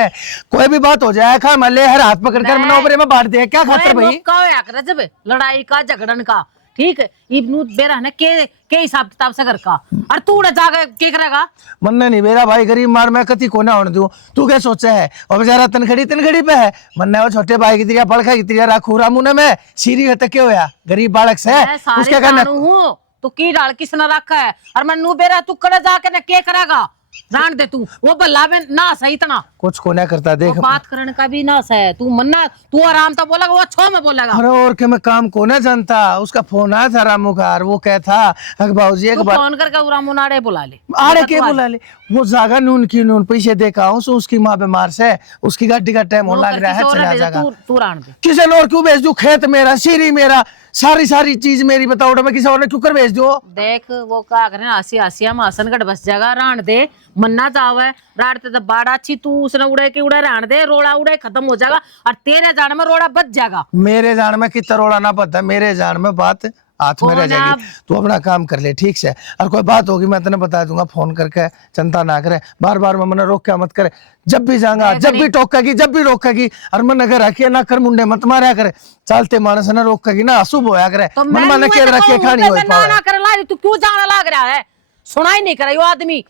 कोई भी बात हो जाए खा मल्ले हर हाथ पकड़ कर मैंने में बांट दिया क्या खातर भाई जब लड़ाई का झगड़न का। ठीक है इब्नू बेरा है ना के हिसाब किताब से घर का और तू उड़ा जाके के करेगा? मन्ने नहीं मेरा भाई गरीब मार मैं कति को ना होने दूं, तू क्या सोचा है? और बेचारा तनखड़ी पे है, मन्ने वो छोटे भाई की तिरिया बड़का की तिरिया राखू रामुने में सीरी है क्या होया गरीब बालक से उसके कहना हूं तू की डाल किसने रखा है और मैं नू बेरा तू करे जाके ना के करेगा? जान दे तू वो बल्ला में ना सही इतना कुछ को ना करता देख बात करने का भी ना है। तू मन्ना तू आराम तो बोलेगा वो अच्छो में बोलेगा। अरे और के मैं काम को ना जानता, उसका फोन आया था रामू का और वो कहता बाबूजी एक बार फोन करके रामू नाड़े बुला ले। आड़े के बुला ले, वो जागा नून पैसे देखा हूँ उसकी माँ बीमार से, उसकी गाड़ी का टाइम होने लग रहा है चला जाएगा। तू रान दे किसी और क्यों भेज दू? खेत मेरा सीरी मेरा सारी चीज मेरी, बताओ मैं किसी और ने क्यों कर भेज दो? देख वो क्या करे आसिया मासनगढ़ बस जाएगा रान दे मन्ना जावे राड़ते तो बाड़ा अच्छी तू उसने उड़े के उड़े रहने दे, रोड़ा उड़े खत्म हो जाएगा और तेरे जान में रोड़ा बच जाएगा। मेरे जान में कितना रोड़ा ना पता, मेरे जान में बात हाथ में रह जाएगी। तू अपना काम कर ले ठीक से, और कोई बात होगी मैं तेने बता दूंगा फोन करके, चिंता ना करे। बार बार मैं मना रोक क्या मत करे, जब भी जाऊंगा जब भी टोकेगी जब भी रोकेगी और मन अगर रखिए ना कर मुंडे मत मारा करे, चलते मानस ना रोकेगी ना अशुभ होया करे तो मन मन के रखे खानी हो ना ना करे ला तू क्यों जाना लग रहा है? सुना ही नहीं करे वो आदमी।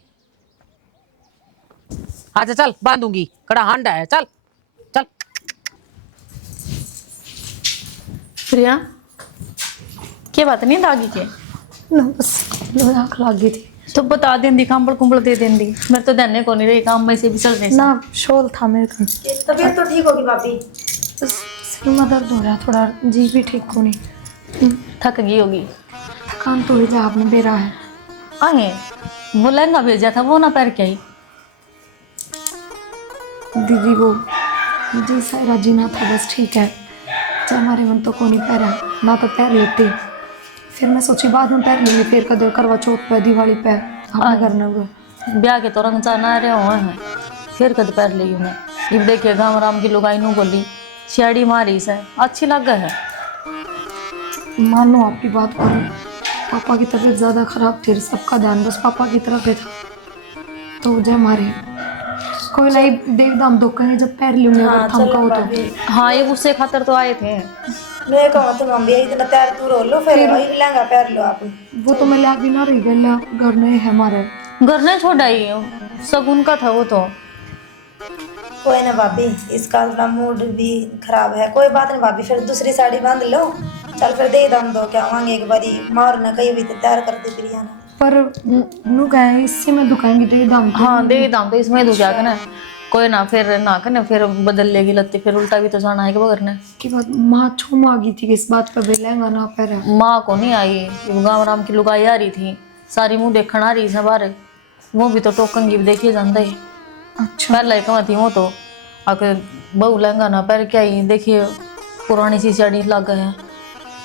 अच्छा चल बांधूंगी कड़ा हांडा है, चल चल। प्रिया क्या बात नहीं दागी के ना बस आँख लग गई थी तो बता देंदी कंबल कुंबल दे देंदी, मेरे तो देने को नहीं रही काम में से भी चल रहे ना शोल था मेरे को। तबीयत तो ठीक होगी भाभी? सिर में दर्द हो रहा थोड़ा, जी भी ठीक को नहीं। थक गई होगी। थकान तो हिजाब आपने बेरा है। आए वो लहंगा भेजा था वो ना पैर के आई दीदी वो जी सारा जीना था बस ठीक है, जब हमारे मन तो को नहीं पैरा ना तो पैर लेते, फिर मैं सोची बाद में पैर लेंगे, फिर कदर करवा चौथ पे दिवाली पे हमें करना हुआ ब्याह के तो रंग चाना रहे हुए हैं फिर कद पैर ली उन्हें। अब देखिए गाँव राम की लुगाई नू बोली सियाड़ी मारी से अच्छी लग गई है। मानो आपकी बात करूँ, पापा की तबीयत ज़्यादा खराब थी, सबका ध्यान बस पापा की तरफ ही था, तो जय मारे कोई नहीं देख दाम दो कहीं जब पैर लूंगे अगर थम कहो तो। हाँ ये गुस्से खातर तो आए थे। मैं कहूँ तो मम्मी इतना तैयार तू रो लो फिर लहंगा पैर लो आप। वो तो मैं लागी ना रही गल घर में है हमारे, घर ने छोड़ा ही सगुन का था वो तो। कोई ना भाभी इसका थोड़ा मूड भी खराब है, कोई बात नहीं भाभी फिर दूसरी साड़ी बांध लो, चल फिर दे दम दो क्या आवांगे एक बारी मार ना कहीं भी तो तैयार कर दे प्रिया ना। पर नु कहे इससे मैं दुकाएंगी दे दाम। हाँ दे दाम तो इसमें दो क्या करना कोई ना, फिर ना करने, फिर बदल लेगी लत्ती, फिर उल्टा भी तो जाना है कि बगर ने की बात माँ छूम आ गई थी कि इस बात पे भी लहंगा ना पहरा। माँ को नहीं आई, गाँव राम की लुगाई आ रही थी, सारी मुंह देखण आ रही है बाहर, वो भी तो टोकन की देखिए जानता ही। अच्छा पहले ही कहती वो तो आके बहु लहंगा ना पहन के आई, देखिए पुरानी सी साड़ी लग गए हैं।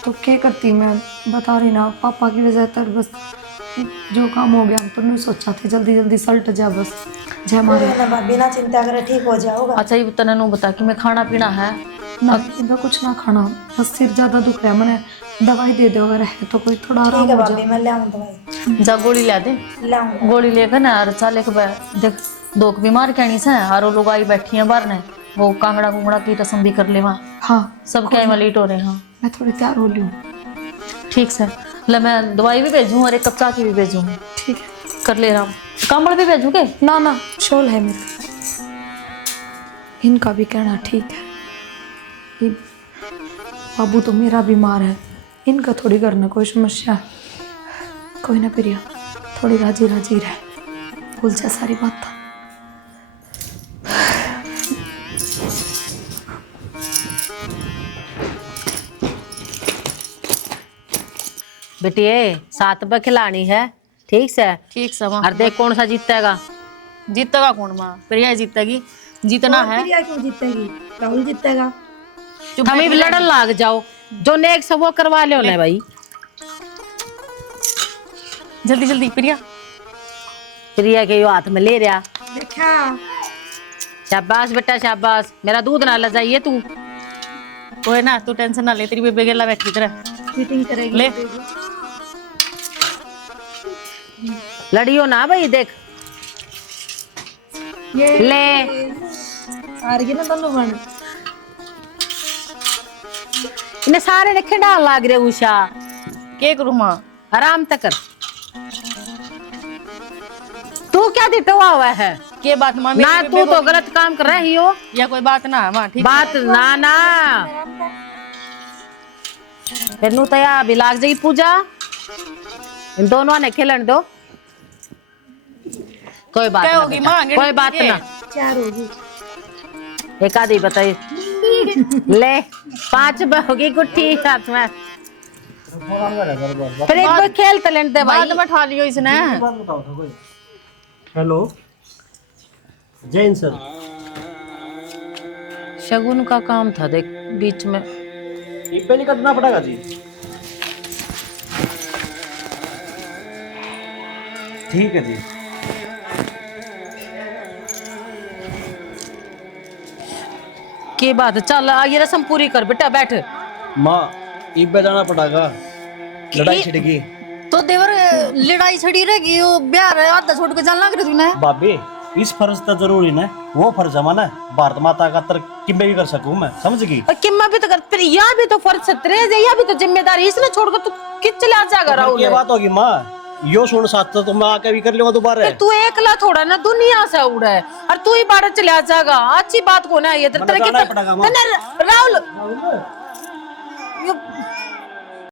तो क्या करती, मैं बता रही ना, पापा की वजह तर बस जो काम हो गया हम तो नहीं सोचा थे, जल्दी जल्दी सल्ट जा बस। जय मारे कोई ना भाभी ना चिंता करे, ठीक हो जाओगा। अच्छा ये तने नु बता कि मैं खाना पीना है ना, इधर कुछ ना खाना, बस सिर ज्यादा दुख रहा है, मैंने दवाई दे दो अगर है तो कोई थोड़ा आराम ठीक है हो भाभी, जाए। मैं ले आऊँ दवाई। जा गोली ला दे, लाऊं। गोली लेकर ना और चाले के देख दो बीमार कहनी से और वो लोग आई बैठी हैं बाहर ने, वो कांगड़ा कुंगड़ा की रस्म भी कर ले वहाँ, हाँ सब क्या में लेट हो रहे हैं। हाँ मैं थोड़ी तैयार हो लूँ। ठीक से ले, मैं दवाई भी भेजूँ और एक कप चाय की भी भेजूँ। ठीक है, कर ले रहा हूँ, कांबड़ भी भेजूँ के? ना ना शोल है मेरे, इनका भी कहना ठीक है, ये बाबू तो मेरा बीमार है, इनका थोड़ी करना कोई समस्या है। कोई ना प्रिया, थोड़ी राजी राजी रह, भूल जा सारी बात। बेटिए 7 पे खिलानी है, ठीक से? ठीक से माँ। और देख कौन सा जीतेगा। जीतेगा कौन माँ? प्रिया जीतेगी, जीतना है। प्रिया क्यों जीतेगी, राहुल जीतेगा। हम ही लड़न लाग जाओ, जो नेक सब वो करवा लो ना भाई। जल्दी जल्दी प्रिया। प्रिया के यो हाथ में ले रहा। देखा, शाबाश बेटा शाबाश, मेरा दूध ना ले जाइए तू। कोई ना, तू टेंशन ना ले, तेरी बेबे गेला बैठी तरह चीटिंग करेगी। ले। लड़ियो ना भाई, देख ये ले। हार गए ना दोनों बन। इन्हें सारे ने खिंडाल लाग रहे उषा। के करूँ माँ? आराम तक कर। तू क्या दिटवा हुआ है? के बात माँ? ना तू तो गलत काम कर रही हो। या कोई बात ना माँ? ठीक बात ना ना, फिर नू तया भी लाग जाएगी पूजा। इन दोनों ने खेलन दो, कोई बात क्या ना होगी बेटा, माँ? कोई बात ना। 4 होगी। एक आधी बताइए। ले 5 होगी गुट्ठी हाथ में, फिर एक बार खेल तलेंट दे भाई। बाद में ठा लियो इसने। Hello Jain sir. शगुन का काम था, देख बीच में। पे नहीं करना पड़ेगा जी। ठीक है जी। की बात, चल ये रस्म पूरी कर बेटा, बैठ। माँ ईब जाना पड़ेगा, लड़ाई छिड़ेगी। तो देवर लड़ाई छड़ी रहेगी, वो ब्याह रहे आधा छोड़ के जान लग रही तूने। बाबे इस फर्ज तो जरूरी ना, वो फर्ज है ना भारत माता का तर किम्बे भी कर सकूं मैं, समझ गई? और किम्मा भी तो कर, फिर यह भी तो फर्ज तेरे है, यह भी तो जिम्मेदारी, इसने छोड़कर तू किस चला जाएगा राहुल? ये बात होगी माँ, यो सुन साथ तो मैं आके भी कर लूंगा दोबारा। तू एकला थोड़ा ना दुनिया से उड़ा है, और तू ही बाहर चला जाएगा। अच्छी बात को ना ये तेरे जाना पड़ेगा माँ। राहुल